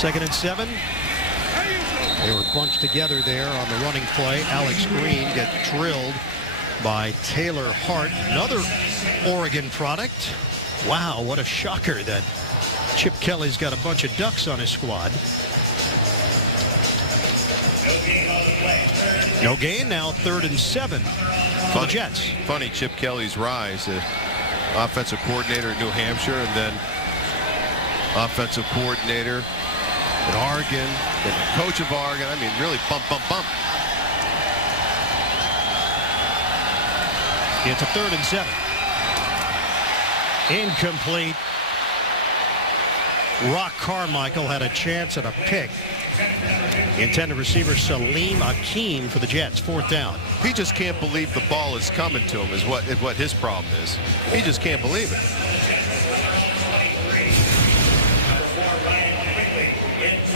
2nd and 7. They were bunched together there on the running play. Alex Green gets drilled by Taylor Hart, another Oregon product. Wow, what a shocker that Chip Kelly's got a bunch of ducks on his squad. No gain, now 3rd and 7 for the Jets. Funny, Chip Kelly's rise, offensive coordinator at New Hampshire, and then offensive coordinator at Oregon, then the coach of Oregon. I mean, really bump. It's a 3rd and 7. Incomplete. Rock Carmichael had a chance at a pick. The intended receiver Salim Akeem for the Jets. 4th down. He just can't believe the ball is coming to him is what his problem is. He just can't believe it.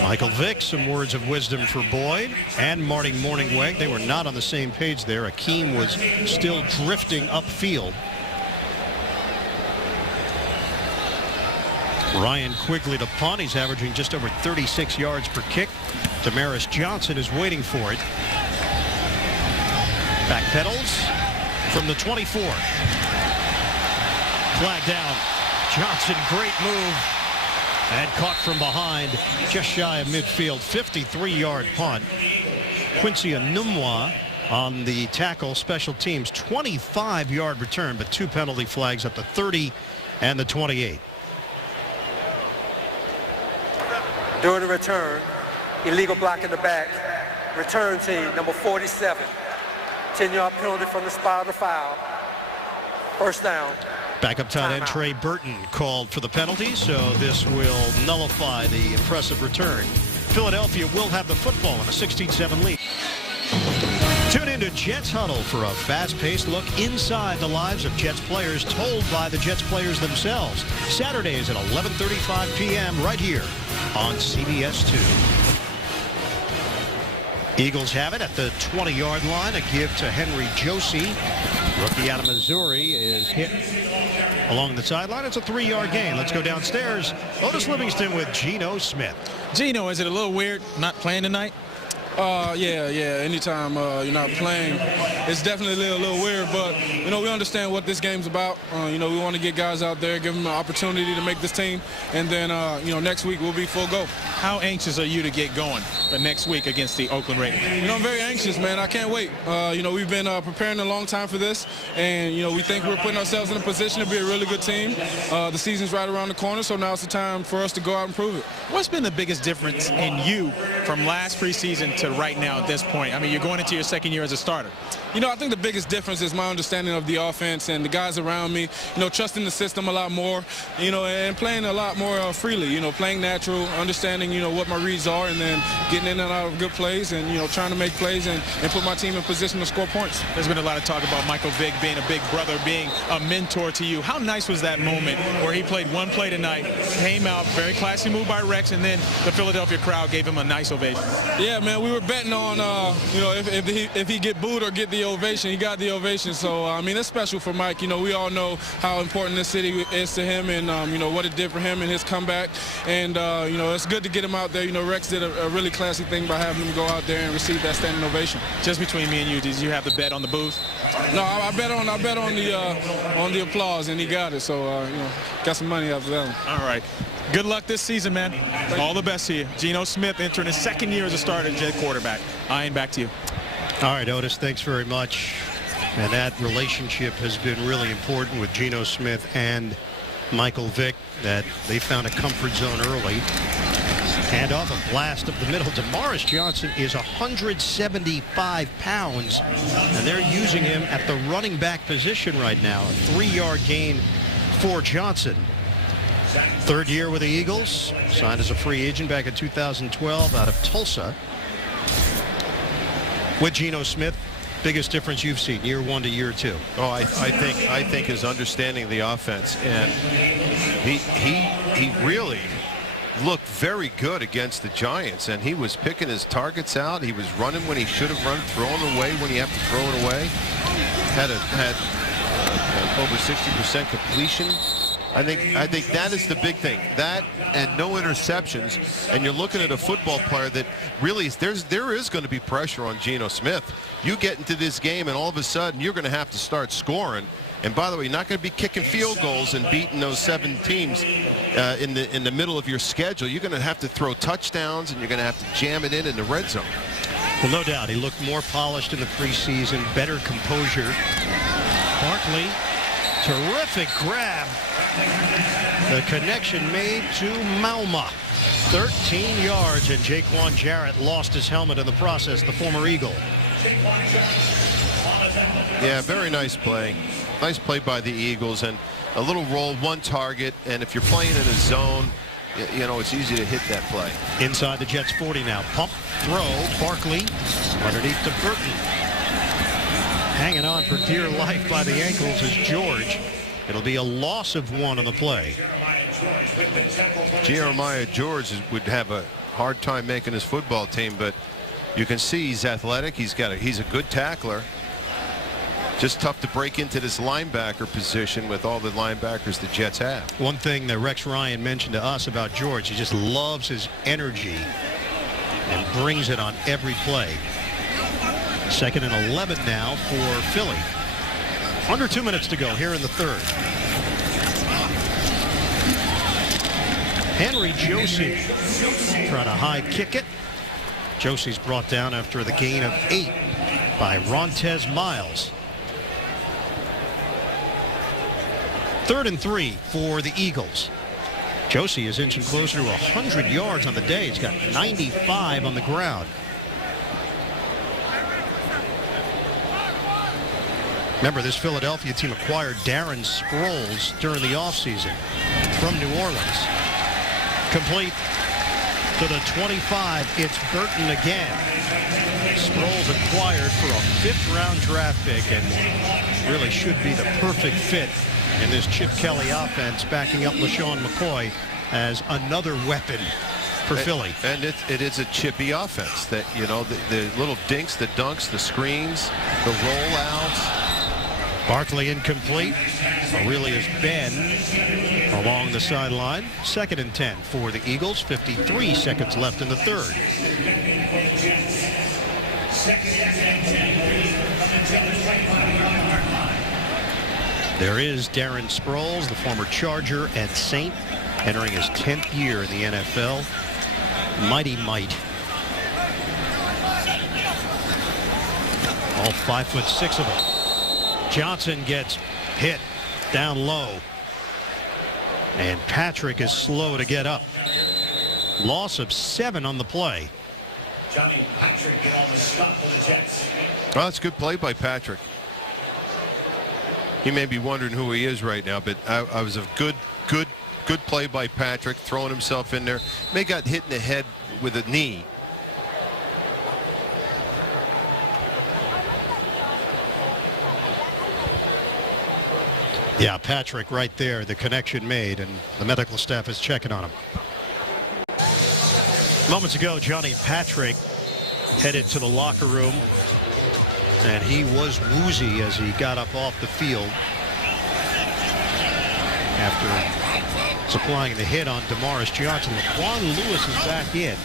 Michael Vick, some words of wisdom for Boyd and Marty Morningweg. They were not on the same page there. Akeem was still drifting upfield. Ryan Quigley to punt. He's averaging just over 36 yards per kick. Damaris Johnson is waiting for it. Back pedals from the 24. Flag down. Johnson, great move. And caught from behind, just shy of midfield. 53-yard punt. Quincy Enumwa on the tackle. Special teams, 25-yard return, but 2 penalty flags at the 30 and the 28. During the return, illegal block in the back. Return team, number 47. 10-yard penalty from the spot of the foul. 1st down. Backup tight end Trey Burton called for the penalty, so this will nullify the impressive return. Philadelphia will have the football in a 16-7 lead. Tune into Jets Huddle for a fast-paced look inside the lives of Jets players told by the Jets players themselves. Saturdays at 11:35 p.m. right here on CBS 2. Eagles have it at the 20-yard line. A give to Henry Josie. Rookie out of Missouri is hit along the sideline. It's a 3-yard gain. Let's go downstairs. Otis Livingston with Geno Smith. Geno, is it a little weird not playing tonight? Yeah. Anytime you're not playing, it's definitely a little weird. But we understand what this game's about. We want to get guys out there, give them an opportunity to make this team, and then next week we'll be full go. How anxious are you to get going the next week against the Oakland Raiders? I'm very anxious, man. I can't wait. We've been preparing a long time for this, and we think we're putting ourselves in a position to be a really good team. The season's right around the corner, so now it's the time for us to go out and prove it. What's been the biggest difference in you from last preseason to right now at this point? I mean, you're going into your 2nd year as a starter. I think the biggest difference is my understanding of the offense and the guys around me, trusting the system a lot more, and playing a lot more freely, playing natural, understanding, what my reads are, and then getting in and out of good plays and, trying to make plays and put my team in position to score points. There's been a lot of talk about Michael Vick being a big brother, being a mentor to you. How nice was that moment where he played one play tonight, came out, very classy move by Rex, and then the Philadelphia crowd gave him a nice ovation? Yeah, man, we were betting on, if he get booed or get the ovation. He got the ovation, so I mean, it's special for Mike. We all know how important this city is to him, and what it did for him and his comeback. And it's good to get him out there. Rex did a really classy thing by having him go out there and receive that standing ovation. Just between me and you, did you have the bet on the booth? No, I bet on the applause, and he got it. So got some money after that one. All right. Good luck this season, man. All the best to you. Geno Smith entering his 2nd year as a starter Jet quarterback. Ian, back to you. All right, Otis, thanks very much. And that relationship has been really important with Geno Smith and Michael Vick, that they found a comfort zone early. Hand off, a blast up the middle. Damaris Johnson is 175 pounds, and they're using him at the running back position right now. A 3-yard gain for Johnson. 3rd year with the Eagles, signed as a free agent back in 2012 out of Tulsa. With Geno Smith, biggest difference you've seen year 1 to year 2? Oh, I think his understanding of the offense, and he really looked very good against the Giants, and he was picking his targets out. He was running when he should have run, throwing away when he had to throw it away. Had over 60% completion. I think that is the big thing. That and no interceptions. And you're looking at a football player that really there is going to be pressure on Geno Smith. You get into this game and all of a sudden you're going to have to start scoring. And by the way, you're not going to be kicking field goals and beating those 7 teams in the middle of your schedule. You're going to have to throw touchdowns, and you're going to have to jam it in the red zone. Well, no doubt. He looked more polished in the preseason, better composure. Barkley, terrific grab. The connection made to Mauma. 13 yards, and Jaquan Jarrett lost his helmet in the process, the former Eagle. Yeah, very nice play. Nice play by the Eagles, and a little roll, 1 target, and if you're playing in a zone, you know, it's easy to hit that play. Inside the Jets 40 now. Pump, throw, Barkley, underneath to Burton. Hanging on for dear life by the ankles is George. It'll be a loss of 1 on the play. Jeremiah George would have a hard time making his football team, but you can see he's athletic. He's a good tackler. Just tough to break into this linebacker position with all the linebackers the Jets have. One thing that Rex Ryan mentioned to us about George, he just loves his energy and brings it on every play. 2nd and 11 now for Philly. Under 2 minutes to go here in the 3rd. Henry Josie trying to high kick it. Josie's brought down after the gain of 8 by Rontez Miles. 3rd and 3 for the Eagles. Josie is inching closer to 100 yards on the day. He's got 95 on the ground. Remember, this Philadelphia team acquired Darren Sproles during the offseason from New Orleans. Complete to the 25. It's Burton again. Sproles acquired for a 5th-round draft pick and really should be the perfect fit in this Chip Kelly offense, backing up LaShawn McCoy as another weapon for Philly. And it is a chippy offense. That, you know, the little dinks, the dunks, the screens, the rollouts. Barkley incomplete. Aurelius Ben along the sideline. 2nd and 10 for the Eagles. 53 seconds left in the 3rd. There is Darren Sproles, the former Charger and Saint, entering his 10th year in the NFL. Mighty might. All 5'6" of them. Johnson gets hit down low. And Patrick is slow to get up. Loss of 7 on the play. Well, it's a good play by Patrick. He may be wondering who he is right now, but I was a good play by Patrick, throwing himself in there. May got hit in the head with a knee. Yeah, Patrick right there, the connection made, and the medical staff is checking on him. Moments ago, Johnny Patrick headed to the locker room, and he was woozy as he got up off the field after supplying the hit on Damaris Johnson. Laquan Lewis is back in.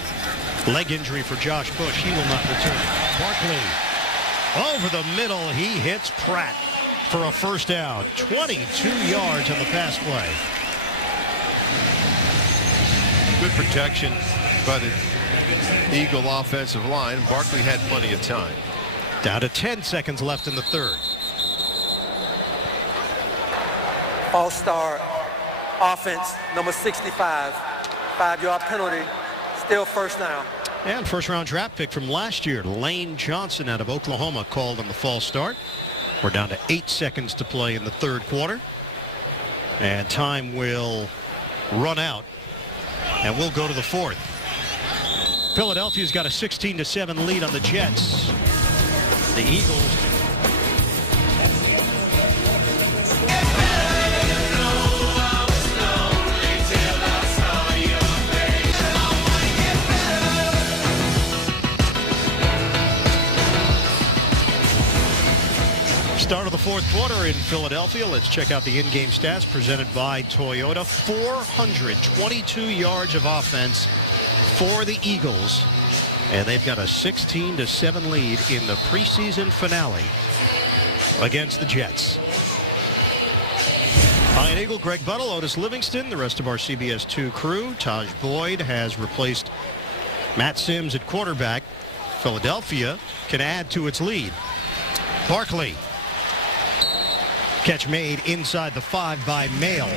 Leg injury for Josh Bush. He will not return. Barkley over the middle. He hits Pratt for a 1st down. 22 yards on the pass play. Good protection by the Eagle offensive line. Barkley had plenty of time. Down to 10 seconds left in the 3rd. All-star offense, number 65. 5-yard penalty. Still 1st down. And 1st-round draft pick from last year, Lane Johnson out of Oklahoma, called on the false start. We're down to 8 seconds to play in the 3rd quarter. And time will run out. And we'll go to the 4th. Philadelphia's got a 16-7 lead on the Jets. The Eagles. Start of the 4th quarter in Philadelphia. Let's check out the in-game stats presented by Toyota. 422 yards of offense for the Eagles. And they've got a 16-7 lead in the preseason finale against the Jets. Ian Eagle, Greg Buttle, Otis Livingston, the rest of our CBS 2 crew. Taj Boyd has replaced Matt Sims at quarterback. Philadelphia can add to its lead. Barkley. Catch made inside the 5 by Mail.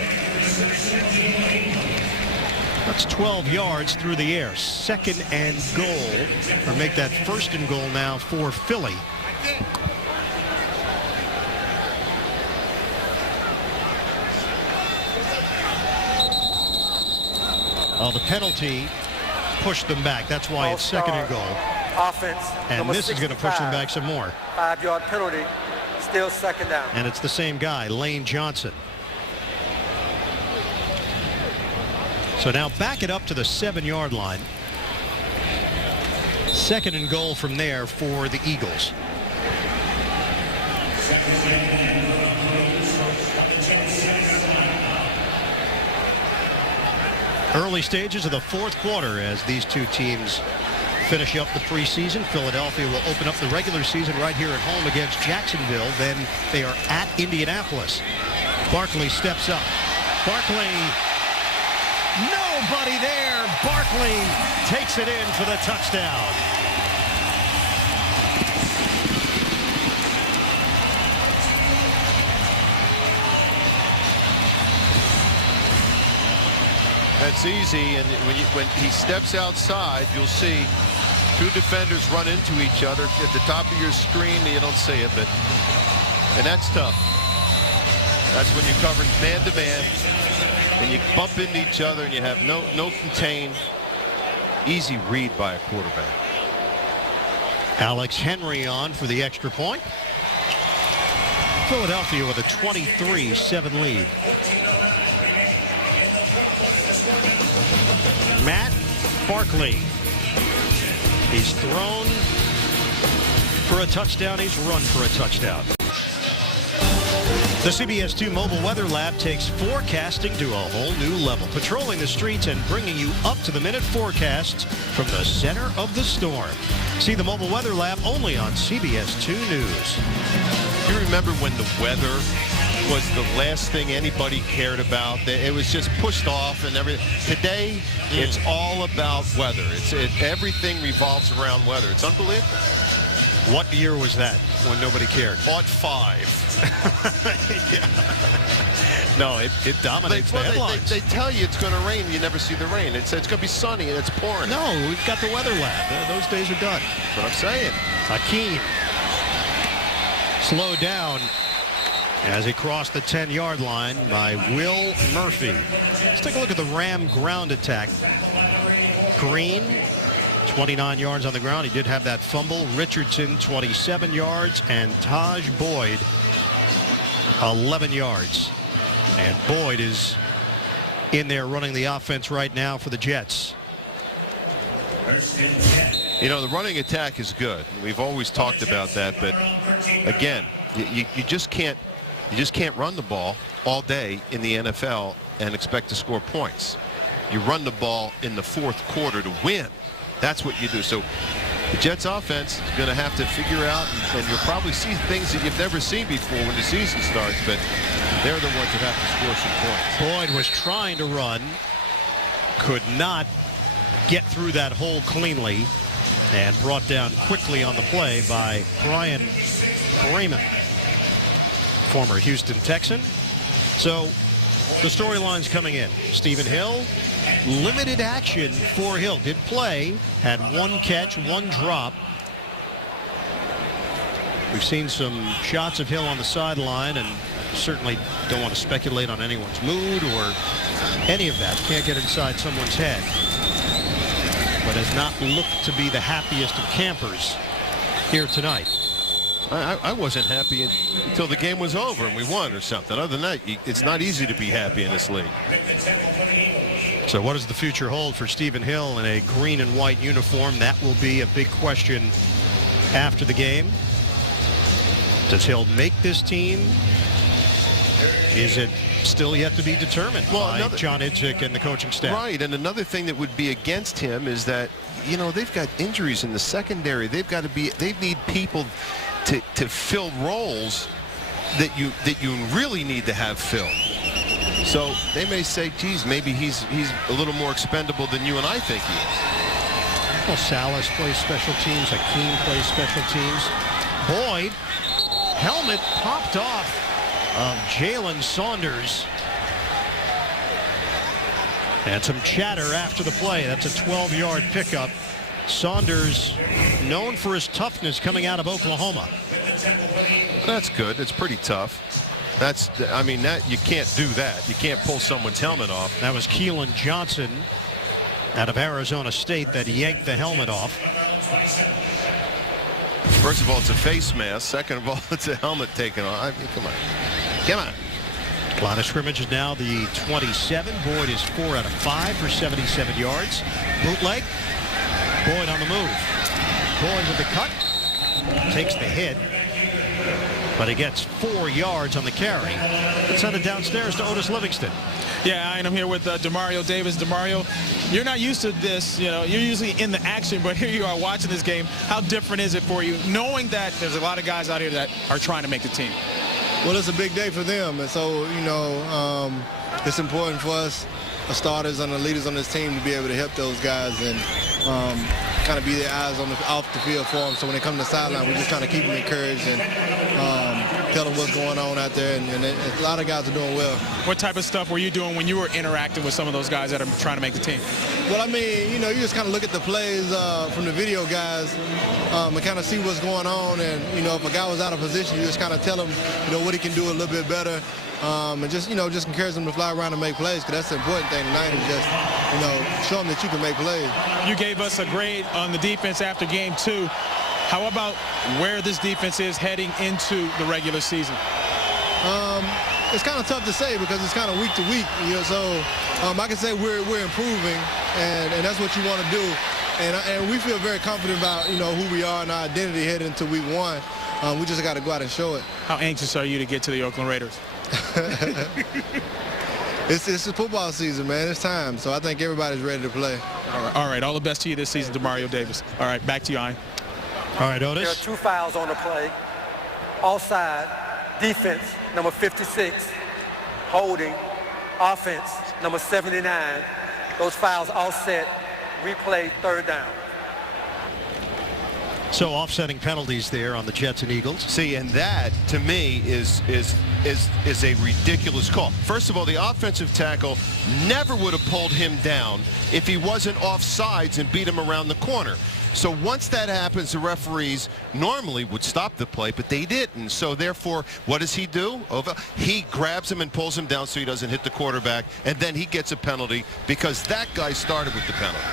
That's 12 yards through the air. 2nd and goal, or make that 1st and goal now for Philly. Oh, the penalty pushed them back. That's why it's 2nd and goal. Offense. And this is going to push them back some more. 5-yard penalty. Still 2nd down. And it's the same guy, Lane Johnson. So now back it up to the 7-yard line. 2nd and goal from there for the Eagles. Early stages of the 4th quarter as these two teams finish up the preseason. Philadelphia will open up the regular season right here at home against Jacksonville. Then they are at Indianapolis. Barkley steps up. Barkley, nobody there. Barkley takes it in for the touchdown. That's easy, and when he steps outside, you'll see 2 defenders run into each other. At the top of your screen, you don't see it, and that's tough. That's when you're covering man-to-man, and you bump into each other, and you have no contain. Easy read by a quarterback. Alex Henry on for the extra point. Philadelphia with a 23-7 lead. Matt Barkley. He's thrown for a touchdown. He's run for a touchdown. The CBS 2 Mobile Weather Lab takes forecasting to a whole new level, patrolling the streets and bringing you up-to-the-minute forecasts from the center of the storm. See the Mobile Weather Lab only on CBS 2 News. You remember when the weather was the last thing anybody cared about? It was just pushed off and everything. Today, it's all about weather. Everything revolves around weather. It's unbelievable. What year was that when nobody cared? Ought 5. Yeah. No, it dominates the headlines. They tell you it's going to rain. You never see the rain. It's going to be sunny and it's pouring. No, we've got the weather lab. Those days are done. That's what I'm saying. Hakeem slowed down as he crossed the 10-yard line by Will Murphy. Let's take a look at the Ram ground attack. Green, 29 yards on the ground. He did have that fumble. Richardson, 27 yards. And Taj Boyd, 11 yards. And Boyd is in there running the offense right now for the Jets. You know, the running attack is good. We've always talked about that. But, again, you just can't run the ball all day in the NFL and expect to score points. You run the ball in the 4th quarter to win. That's what you do. So the Jets offense is going to have to figure out, and you'll probably see things that you've never seen before when the season starts, but they're the ones that have to score some points. Boyd was trying to run, could not get through that hole cleanly, and brought down quickly on the play by Brian Bremen, former Houston Texan. So the storylines coming in. Stephen Hill, limited action for Hill. Did play, had 1 catch, 1 drop. We've seen some shots of Hill on the sideline, and certainly don't want to speculate on anyone's mood or any of that. Can't get inside someone's head. But has not looked to be the happiest of campers here tonight. I wasn't happy until the game was over and we won or something. Other than that, it's not easy to be happy in this league. So what does the future hold for Stephen Hill in a green and white uniform? That will be a big question after the game. Does Hill make this team? Is it still yet to be determined by John Idzik and the coaching staff? Right, and another thing that would be against him is that, you know, they've got injuries in the secondary. They need people to fill roles that you really need to have filled. So they may say, geez, maybe he's a little more expendable than you and I think he is. Well, Salas plays special teams. Hakeem plays special teams. Boyd, helmet popped off of Jalen Saunders. And some chatter after the play. That's a 12-yard pickup. Saunders, known for his toughness coming out of Oklahoma. That's good. It's pretty tough. I mean, that you can't do that. You can't pull someone's helmet off. That was Keelan Johnson out of Arizona State that yanked the helmet off. First of all, it's a face mask. Second of all, it's a helmet taken off. I mean, come on. Come on. Line of scrimmage is now the 27. Boyd is 4 out of 5 for 77 yards. Bootleg. Boyd on the move. Boyd with the cut. Takes the hit. But he gets 4 yards on the carry. Let's send it downstairs to Otis Livingston. Yeah, and I'm here with Demario Davis. Demario, you're not used to this. You know, you're usually in the action, but here you are watching this game. How different is it for you, knowing that there's a lot of guys out here that are trying to make the team? Well, it's a big day for them, and so, you know, it's important for us, the starters and the leaders on this team, to be able to help those guys and kind of be their eyes off the field for them. So when they come to the sideline, we're just trying to keep them encouraged and tell them what's going on out there, and a lot of guys are doing well. What type of stuff were you doing when you were interacting with some of those guys that are trying to make the team? Well, I mean, you know, you just kind of look at the plays from the video guys and kind of see what's going on. And, you know, if a guy was out of position, you just kind of tell him, you know, what he can do a little bit better. And just, you know, just encourage them to fly around and make plays, because that's the important thing tonight, is just, you know, show them that you can make plays. You gave us a grade on the defense after game 2. How about where this defense is heading into the regular season? It's kind of tough to say because it's kind of week to week, you know. So I can say we're improving, and that's what you want to do. And we feel very confident about, you know, who we are and our identity heading into week 1. We just got to go out and show it. How anxious are you to get to the Oakland Raiders? It's the football season, man. It's time. So I think everybody's ready to play. All right. All the best to you this season, Demario Davis. All right, back to you, Ian. All right, Otis. There are 2 fouls on the play. Offside, defense, number 56. Holding, offense, number 79. Those fouls offset, replay, 3rd down. So offsetting penalties there on the Jets and Eagles. See, and that, to me, is a ridiculous call. First of all, the offensive tackle never would have pulled him down if he wasn't offsides and beat him around the corner. So once that happens, the referees normally would stop the play, but they didn't. So therefore, what does he do? He grabs him and pulls him down so he doesn't hit the quarterback, and then he gets a penalty because that guy started with the penalty.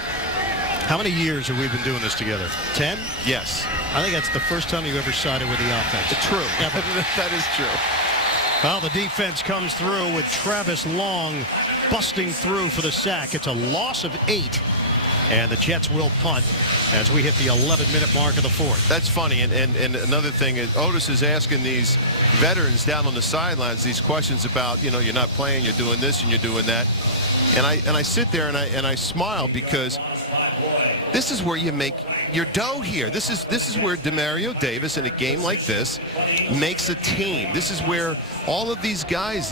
How many years have we been doing this together? 10? Yes. I think that's the first time you ever sided with the offense. True. Yeah, but that is true. well, the defense comes through with Travis Long busting through for the sack. It's a loss of 8. And the Jets will punt as we hit the 11-minute mark of the 4th. That's funny. And another thing is Otis is asking these veterans down on the sidelines these questions about, you know, you're not playing, you're doing this and you're doing that. And I sit there and I smile because this is where you make your dough here. This is where Demario Davis in a game like this makes a team. This is where all of these guys,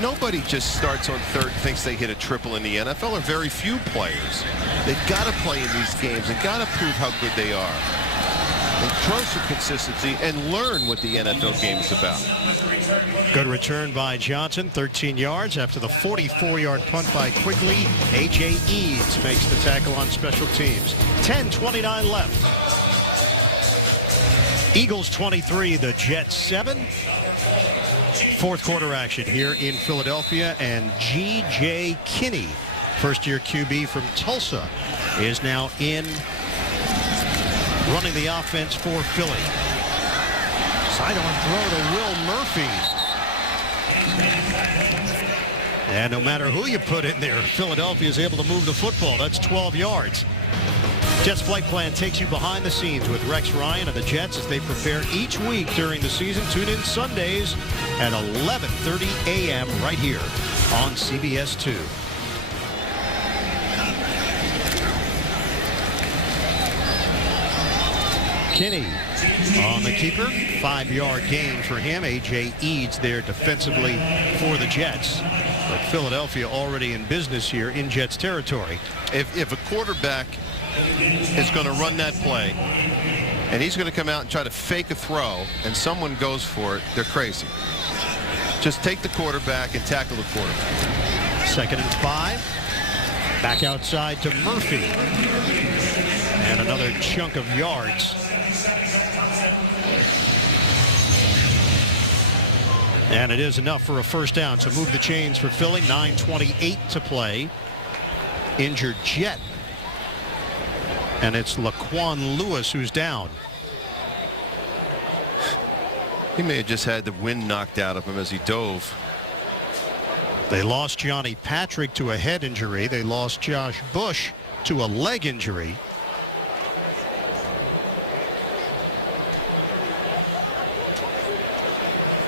nobody just starts on third and thinks they hit a triple in the NFL, or very few players. They've got to play in these games and got to prove how good they are. And show some consistency and learn what the NFL game is about. Good return by Johnson, 13 yards after the 44-yard punt by Quigley. A.J. Eads makes the tackle on special teams. 10:29 left. Eagles 23, the Jets 7. 4th quarter action here in Philadelphia, and G.J. Kinney, first-year QB from Tulsa, is now in running the offense for Philly. Sidearm throw to Will Murphy. And no matter who you put in there, Philadelphia is able to move the football. That's 12 yards. Jets Flight Plan takes you behind the scenes with Rex Ryan and the Jets as they prepare each week during the season. Tune in Sundays at 11:30 a.m. right here on CBS 2. Kinney On the keeper, 5-yard gain for him. A.J. Eads there defensively for the Jets. But Philadelphia already in business here in Jets territory. If a quarterback is going to run that play and he's going to come out and try to fake a throw and someone goes for it, they're crazy. Just take the quarterback and tackle the quarterback. 2nd and 5. Back outside to Murphy. And another chunk of yards. And it is enough for a first down to move the chains for Philly. 9:28 to play. Injured Jet. And it's Laquan Lewis who's down. He may have just had the wind knocked out of him as he dove. They lost Johnny Patrick to a head injury. They lost Josh Bush to a leg injury.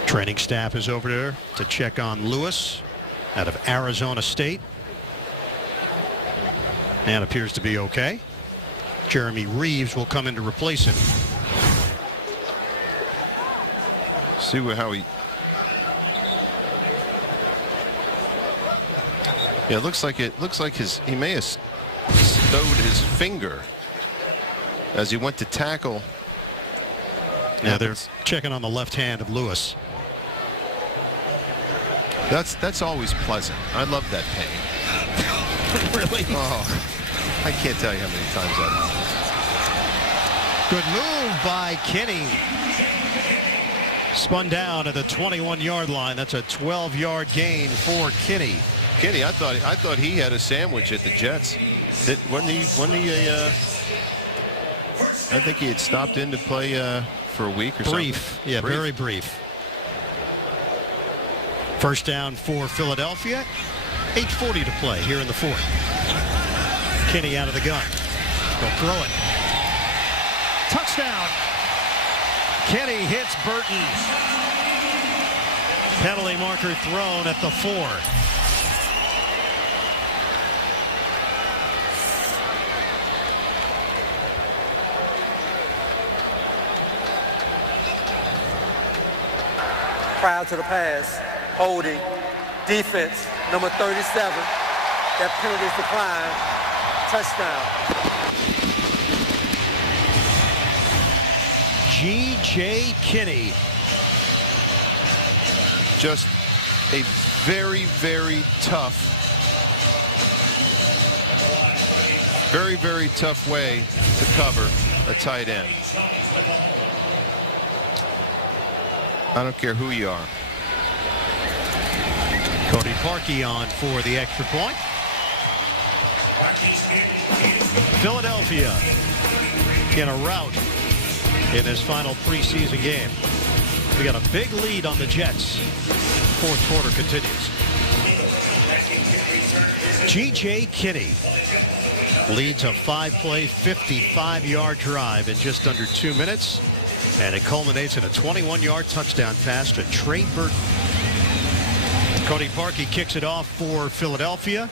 Training staff is over there to check on Lewis out of Arizona State. And appears to be okay. Jeremy Reeves will come in to replace him. See how he... Yeah, it looks like he may have stowed his finger as he went to tackle. Yeah, they're checking on the left hand of Lewis. That's always pleasant. I love that pain. Really? Oh, I can't tell you how many times that happens. Good move by Kenny. Spun down at the 21-yard line. That's a 12-yard gain for Kenny. Kenny, I thought he had a sandwich at the Jets. Wasn't he I think he had stopped in to play for a week or something. Brief. Yeah, very brief. First down for Philadelphia. 8:40 to play here in the 4th. Kenny out of the gun. They'll throw it. Touchdown. Kenny hits Burton. Penalty marker thrown at the 4. Prior to the pass, holding, defense, number 37. That penalty is declined. Touchdown. G.J. Kinney. Just a very, very tough, way to cover a tight end. I don't care who you are. Cody Parkey on for the extra point. Philadelphia in a rout in this final preseason game. We got a big lead on the Jets. 4th quarter continues. G.J. Kinney leads a 5-play, 55-yard drive in just under 2 minutes. And it culminates in a 21-yard touchdown pass to Trey Burton. Cody Parkey kicks it off for Philadelphia.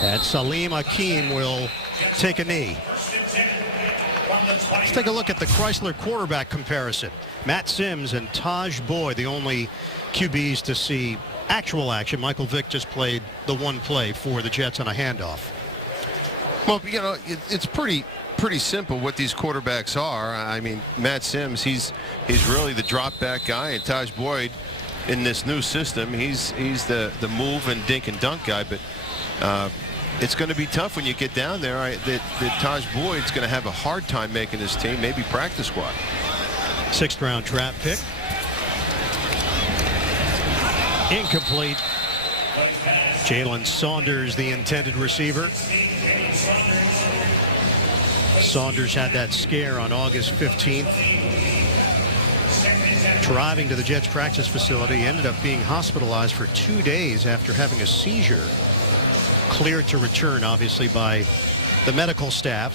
And Salim Akeem will take a knee. Let's take a look at the Chrysler quarterback comparison. Matt Sims and Taj Boyd, the only QBs to see actual action. Michael Vick just played the one play for the Jets on a handoff. Well, you know, it's pretty simple what these quarterbacks are. I mean, Matt Sims, he's really the drop back guy, and Taj Boyd in this new system, he's the move and dink and dunk guy. But it's going to be tough when you get down there. That Taj Boyd's going to have a hard time making this team, maybe practice squad. 6th round draft pick. Incomplete. Jalen Saunders, the intended receiver. Saunders had that scare on August 15th. Driving to the Jets practice facility, ended up being hospitalized for 2 days after having a seizure. Cleared to return, obviously, by the medical staff.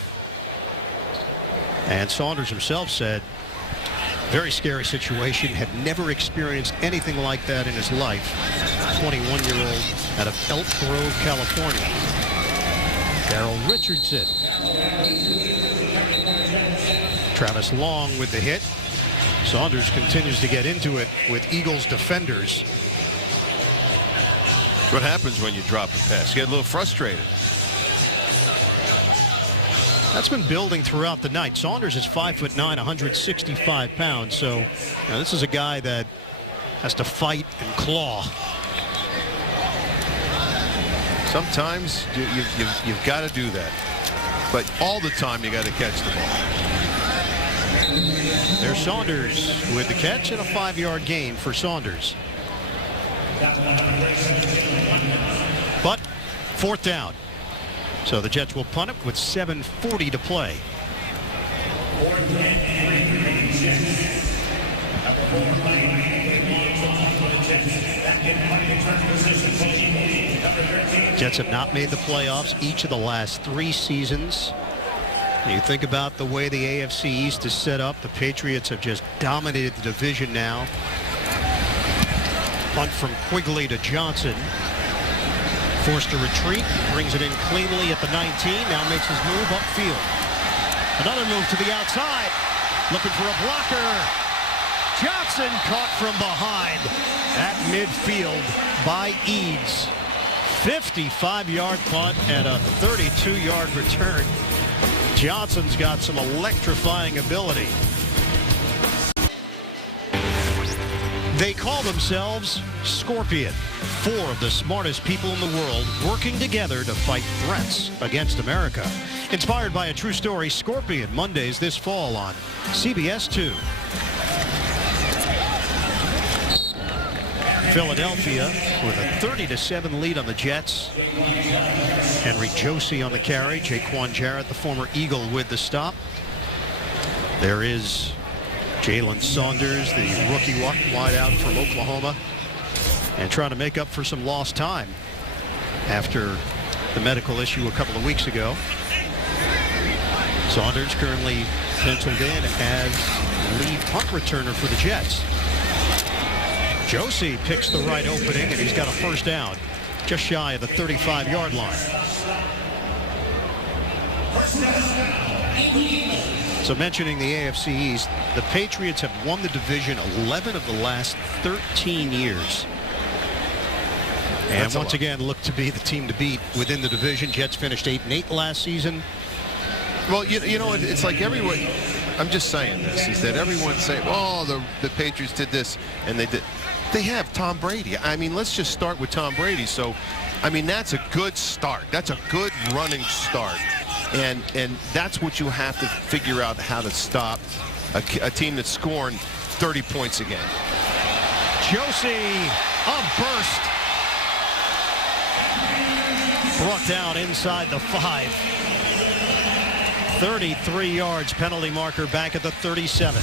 And Saunders himself said, very scary situation, had never experienced anything like that in his life. 21-year-old out of Elk Grove, California. Darrell Richardson Travis Long with the hit. Saunders continues to get into it with Eagles defenders. What happens when you drop a pass? You get a little frustrated. That's been building throughout the night. Saunders is 5'9", 165 pounds. So this is a guy that has to fight and claw. Sometimes you've got to do that. But all the time you got to catch the ball. There's Saunders with the catch and a 5-yard gain for Saunders. But 4th down. So the Jets will punt it with 7:40 to play. Jets have not made the playoffs each of the last 3 seasons. You think about the way the AFC East is set up. The Patriots have just dominated the division now. Punt from Quigley to Johnson. Forced to retreat, brings it in cleanly at the 19, now makes his move upfield. Another move to the outside, looking for a blocker. Johnson caught from behind at midfield by Eads. 55-yard punt and a 32-yard return. Johnson's got some electrifying ability. They call themselves Scorpion. 4 of the smartest people in the world working together to fight threats against America. Inspired by a true story, Scorpion, Mondays this fall on CBS 2. Philadelphia with a 30-7 lead on the Jets. Henry Josie on the carry. Jaquan Jarrett, the former Eagle, with the stop. There is Jalen Saunders, the rookie wideout from Oklahoma, and trying to make up for some lost time after the medical issue a couple of weeks ago. Saunders currently penciled in as lead punt returner for the Jets. Josie picks the right opening, and he's got a 1st down, just shy of the 35-yard line. So mentioning the AFC East, the Patriots have won the division 11 of the last 13 years. And once again, look to be the team to beat within the division. Jets finished 8-8 last season. Well, you know, it's like everyone, I'm just saying this, is that everyone's saying, oh, the Patriots did this, and they did. They have Tom Brady. I mean, let's just start with Tom Brady. So, I mean, that's a good start. That's a good running start. And that's what you have to figure out, how to stop a team that's scoring 30 points a game. Josie, a burst. Brought down inside the 5. 33 yards, penalty marker back at the 37.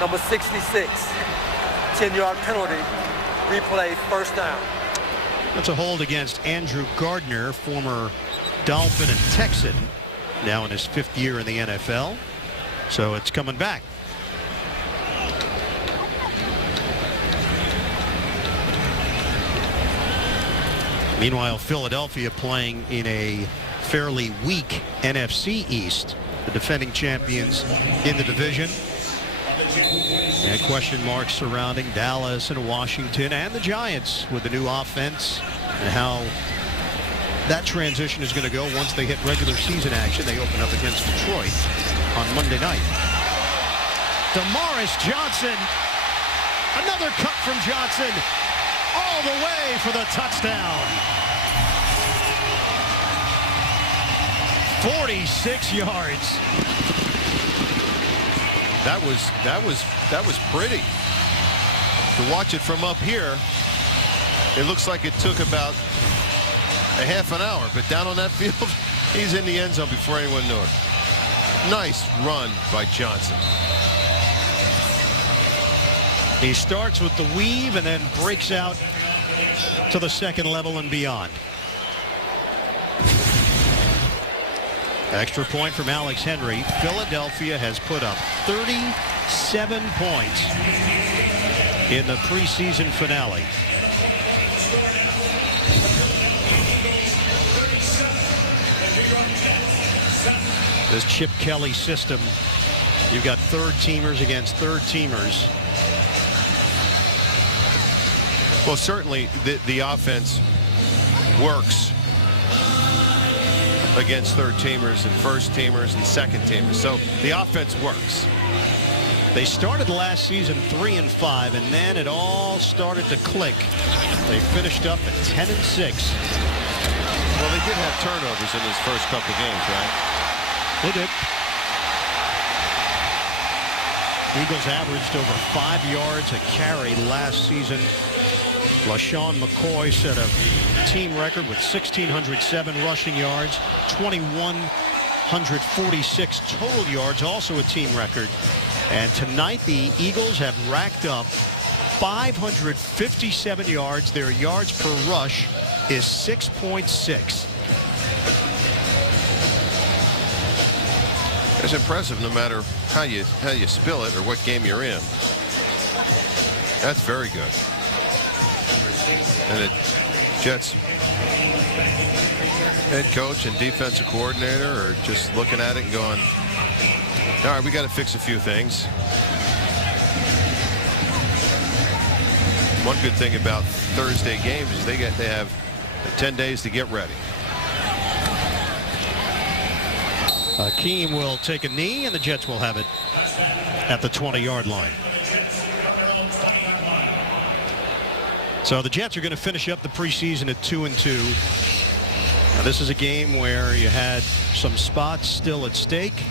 Number 66, 10-yard penalty, replay, 1st down. That's a hold against Andrew Gardner, former Dolphin and Texan, now in his 5th year in the NFL. So it's coming back. Meanwhile, Philadelphia playing in a fairly weak NFC East, the defending champions in the division. And question marks surrounding Dallas and Washington and the Giants with the new offense and how that transition is going to go once they hit regular season action. They open up against Detroit on Monday night. DeMaurice Johnson, another cut from Johnson, all the way for the touchdown. 46 yards. That was pretty. To watch it from up here, it looks like it took about a half an hour, but down on that field, he's in the end zone before anyone knew it. Nice run by Johnson. He starts with the weave and then breaks out to the 2nd level and beyond. Extra point from Alex Henry. Philadelphia has put up 37 points in the preseason finale. This Chip Kelly system, you've got third-teamers against third-teamers. Well, certainly the offense works against third-teamers and first-teamers and second-teamers. So the offense works. They started last season 3-5, and then it all started to click. They finished up at 10-6. Well, they did have turnovers in his first couple games, right? They did. Eagles averaged over 5 yards a carry last season. LaShawn McCoy set a team record with 1,607 rushing yards, 2,146 total yards, also a team record. And tonight the Eagles have racked up 557 yards. Their yards per rush is 6.6. It's impressive no matter how you spill it or what game you're in. That's very good. And the Jets head coach and defensive coordinator are just looking at it and going, all right, we got to fix a few things. One good thing about Thursday games is they have 10 days to get ready. Hakeem will take a knee, and the Jets will have it at the 20-yard line. So the Jets are going to finish up the preseason at 2-2. Now this is a game where you had some spots still at stake.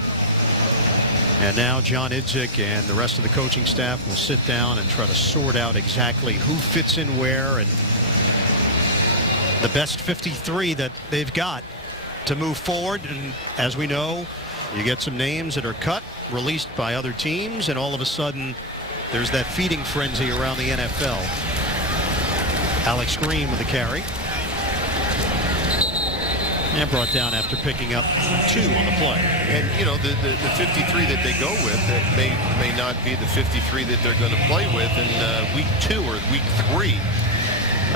And now John Idzik and the rest of the coaching staff will sit down and try to sort out exactly who fits in where and the best 53 that they've got to move forward. And as we know, you get some names that are cut, released by other teams, and all of a sudden there's that feeding frenzy around the NFL. Alex Green with the carry. And brought down after picking up 2 on the play. And, you know, the 53 that they go with that may not be the 53 that they're going to play with in week 2 or week 3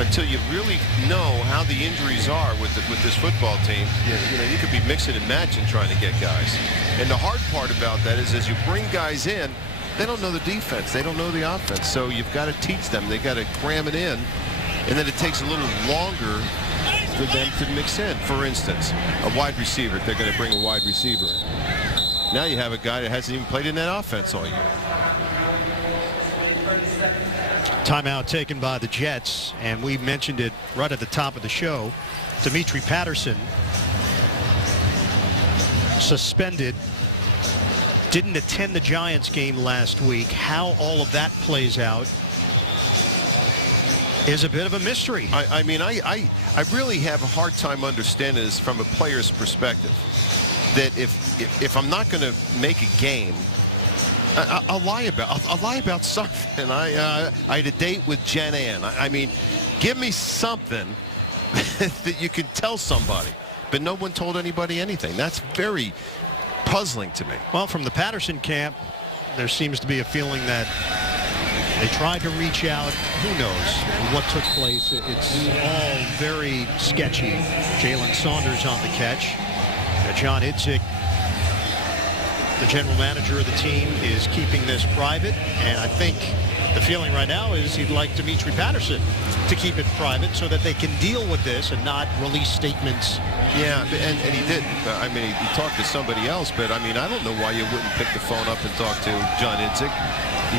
until you really know how the injuries are with this football team. You know, you could be mixing and matching trying to get guys. And the hard part about that is as you bring guys in, they don't know the defense. They don't know the offense. So you've got to teach them. They got to cram it in. And then it takes a little longer for them to mix in. For instance, a wide receiver. They're going to bring a wide receiver in. Now you have a guy that hasn't even played in that offense all year. Timeout taken by the Jets, and we mentioned it right at the top of the show. Dimitri Patterson suspended, didn't attend the Giants game last week. How all of that plays out is a bit of a mystery. I mean, I really have a hard time understanding this from a player's perspective. That if I'm not going to make a game, I'll lie about something. I had a date with Jen Ann. I mean, give me something that you can tell somebody. But no one told anybody anything. That's very puzzling to me. Well, from the Patterson camp, there seems to be a feeling that they tried to reach out. Who knows what took place? It's all very sketchy. Jalen Saunders on the catch. John Idzik, the general manager of the team, is keeping this private. And I think the feeling right now is he'd like Dimitri Patterson to keep it private so that they can deal with this and not release statements. Yeah, and he did. I mean, he talked to somebody else, but I mean, I don't know why you wouldn't pick the phone up and talk to John Idzik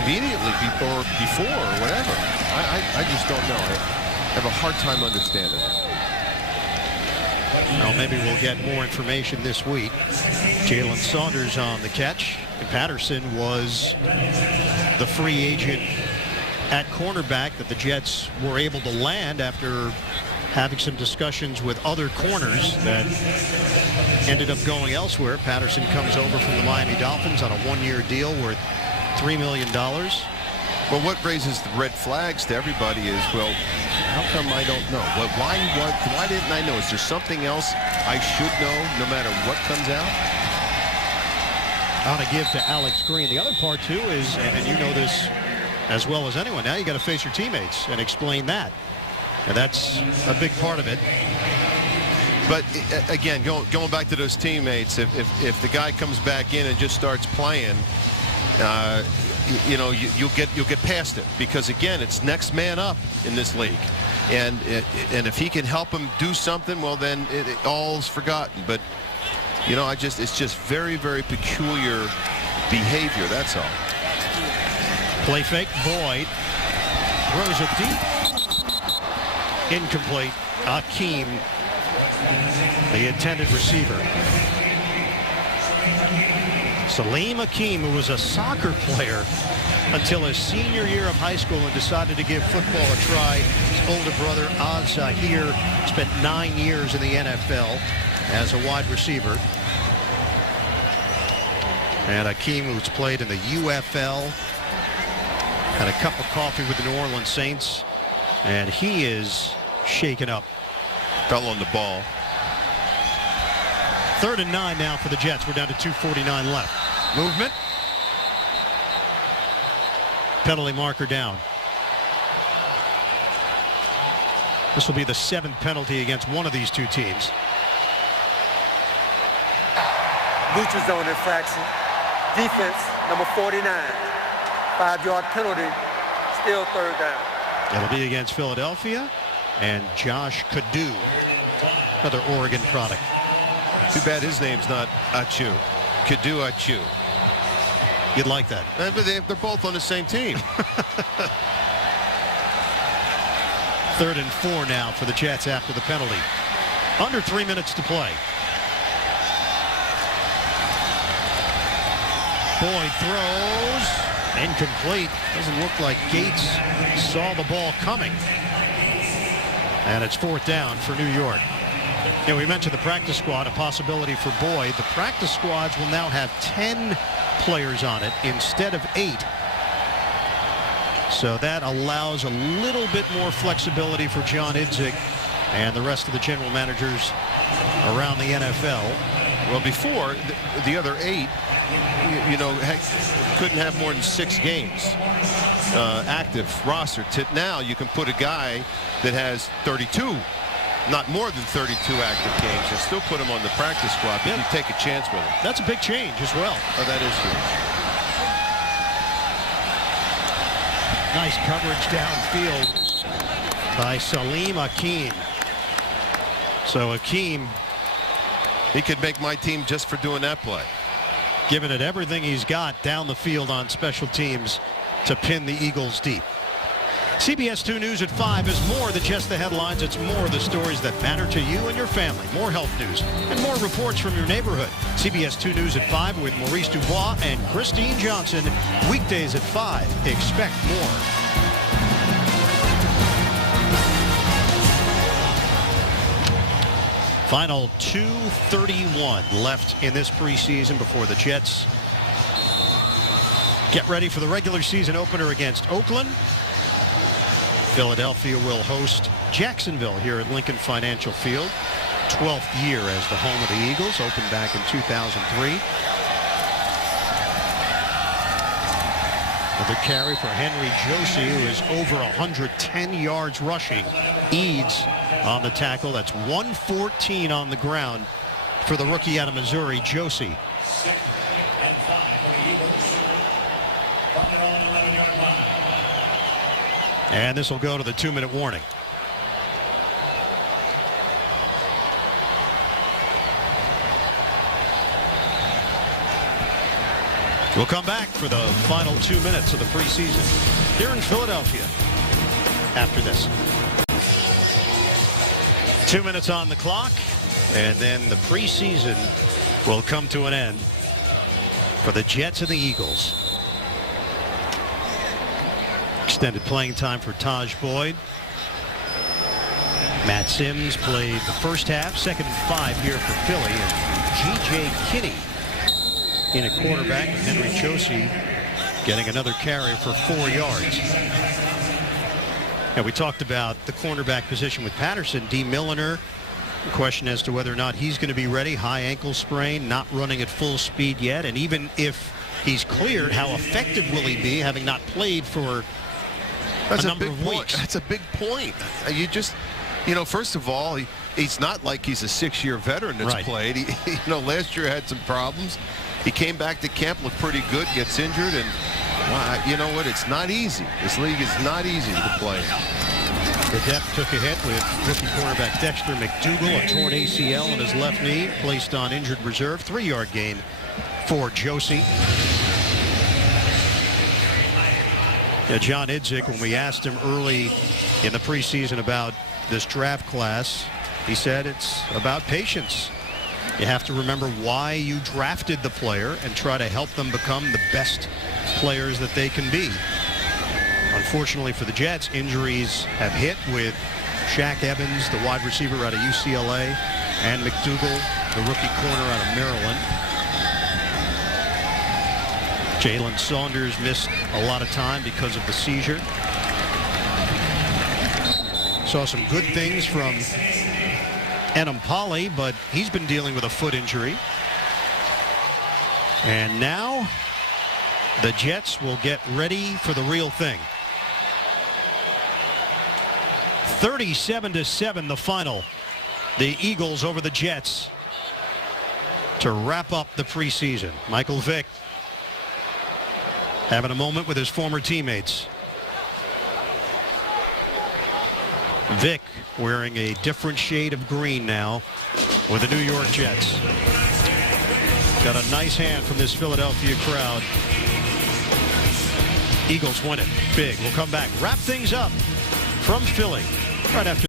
immediately before or whatever. I just don't know. I have a hard time understanding it. Well, maybe we'll get more information this week. Jalen Saunders on the catch. And Patterson was the free agent at cornerback that the Jets were able to land after having some discussions with other corners that ended up going elsewhere. Patterson comes over from the Miami Dolphins on a one-year deal worth $3 million. Well, what raises the red flags to everybody is, well, how come I don't know? Why didn't I know? Is there something else I should know no matter what comes out? I want to give to Alex Green. The other part, too, is, and you know this as well as anyone, now you got to face your teammates and explain that. And that's a big part of it. But again, going back to those teammates, if the guy comes back in and just starts playing, you'll get past it, because again, it's next man up in this league, and if he can help him do something, well, then all's forgotten. But it's just very, very peculiar behavior. That's all. Play fake. Boyd throws it deep. Incomplete. Akeem, the intended receiver. Salim Akeem, who was a soccer player until his senior year of high school and decided to give football a try. His older brother, Az Zahir, spent 9 years in the NFL as a wide receiver. And Akeem, who's played in the UFL, had a cup of coffee with the New Orleans Saints, and he is shaken up. Fell on the ball. 3rd and 9 now for the Jets. We're down to 2:49 left. Movement. Penalty marker down. This will be the 7th penalty against one of these two teams. Neutral zone infraction. Defense, number 49. 5-yard penalty. Still 3rd down. It'll be against Philadelphia and Josh Kadu, another Oregon product. Too bad his name's not Achu. Kadu Achu. You'd like that. But they're both on the same team. 3rd and 4 now for the Jets after the penalty. Under 3 minutes to play. Boyd throws. Incomplete. Doesn't look like Gates saw the ball coming. And it's 4th down for New York. We mentioned the practice squad, a possibility for Boyd. The practice squads will now have 10 players on it instead of 8. So that allows a little bit more flexibility for John Idzik and the rest of the general managers around the NFL. Well, before, the other 8, couldn't have more than 6 games active roster. Now you can put a guy that has 32, not more than 32 active games, and still put him on the practice squad, but you take a chance with him. That's a big change as well. Oh, that is huge. Nice coverage downfield by Salim Akeem. So Akeem, he could make my team just for doing that play. Giving it everything he's got down the field on special teams to pin the Eagles deep. CBS 2 News at 5 is more than just the headlines. It's more the stories that matter to you and your family. More health news and more reports from your neighborhood. CBS 2 News at 5 with Maurice Dubois and Christine Johnson. Weekdays at 5. Expect more. Final 2:31 left in this preseason before the Jets get ready for the regular season opener against Oakland. Philadelphia will host Jacksonville here at Lincoln Financial Field. 12th year as the home of the Eagles, opened back in 2003. Another carry for Henry Josie, who is over 110 yards rushing. Eads on the tackle. That's 114 on the ground for the rookie out of Missouri, Josie. And this will go to the 2-minute warning. We'll come back for the final 2 minutes of the preseason here in Philadelphia after this. 2 minutes on the clock, and then the preseason will come to an end for the Jets and the Eagles. Extended playing time for Taj Boyd. Matt Sims played the first half, 2nd and 5 here for Philly, and G.J. Kinney in a quarterback, and Henry Josie getting another carry for 4 yards. And we talked about the cornerback position with Patterson. D. Milliner, question as to whether or not he's going to be ready. High ankle sprain, not running at full speed yet. And even if he's cleared, how effective will he be, having not played for a number of weeks? That's a big point. You just, You know, first of all, he's not like he's a 6-year veteran that's Right. played. Last year had some problems. He came back to camp, looked pretty good, gets injured, and you know what? It's not easy. This league is not easy to play. The depth took a hit with rookie cornerback Dexter McDougal, a torn ACL in his left knee, placed on injured reserve. 3-yard gain for Josie. Yeah, John Idzik, when we asked him early in the preseason about this draft class, he said it's about patience. You have to remember why you drafted the player and try to help them become the best players that they can be. Unfortunately for the Jets, injuries have hit with Shaq Evans, the wide receiver out of UCLA, and McDougal, the rookie corner out of Maryland. Jalen Saunders missed a lot of time because of the seizure. Saw some good things from Enampali, but he's been dealing with a foot injury. And now the Jets will get ready for the real thing. 37-7 the final. The Eagles over the Jets to wrap up the preseason. Michael Vick having a moment with his former teammates. Vick wearing a different shade of green now with the New York Jets. Got a nice hand from this Philadelphia crowd. Eagles win it big. We'll come back, wrap things up from Philly right after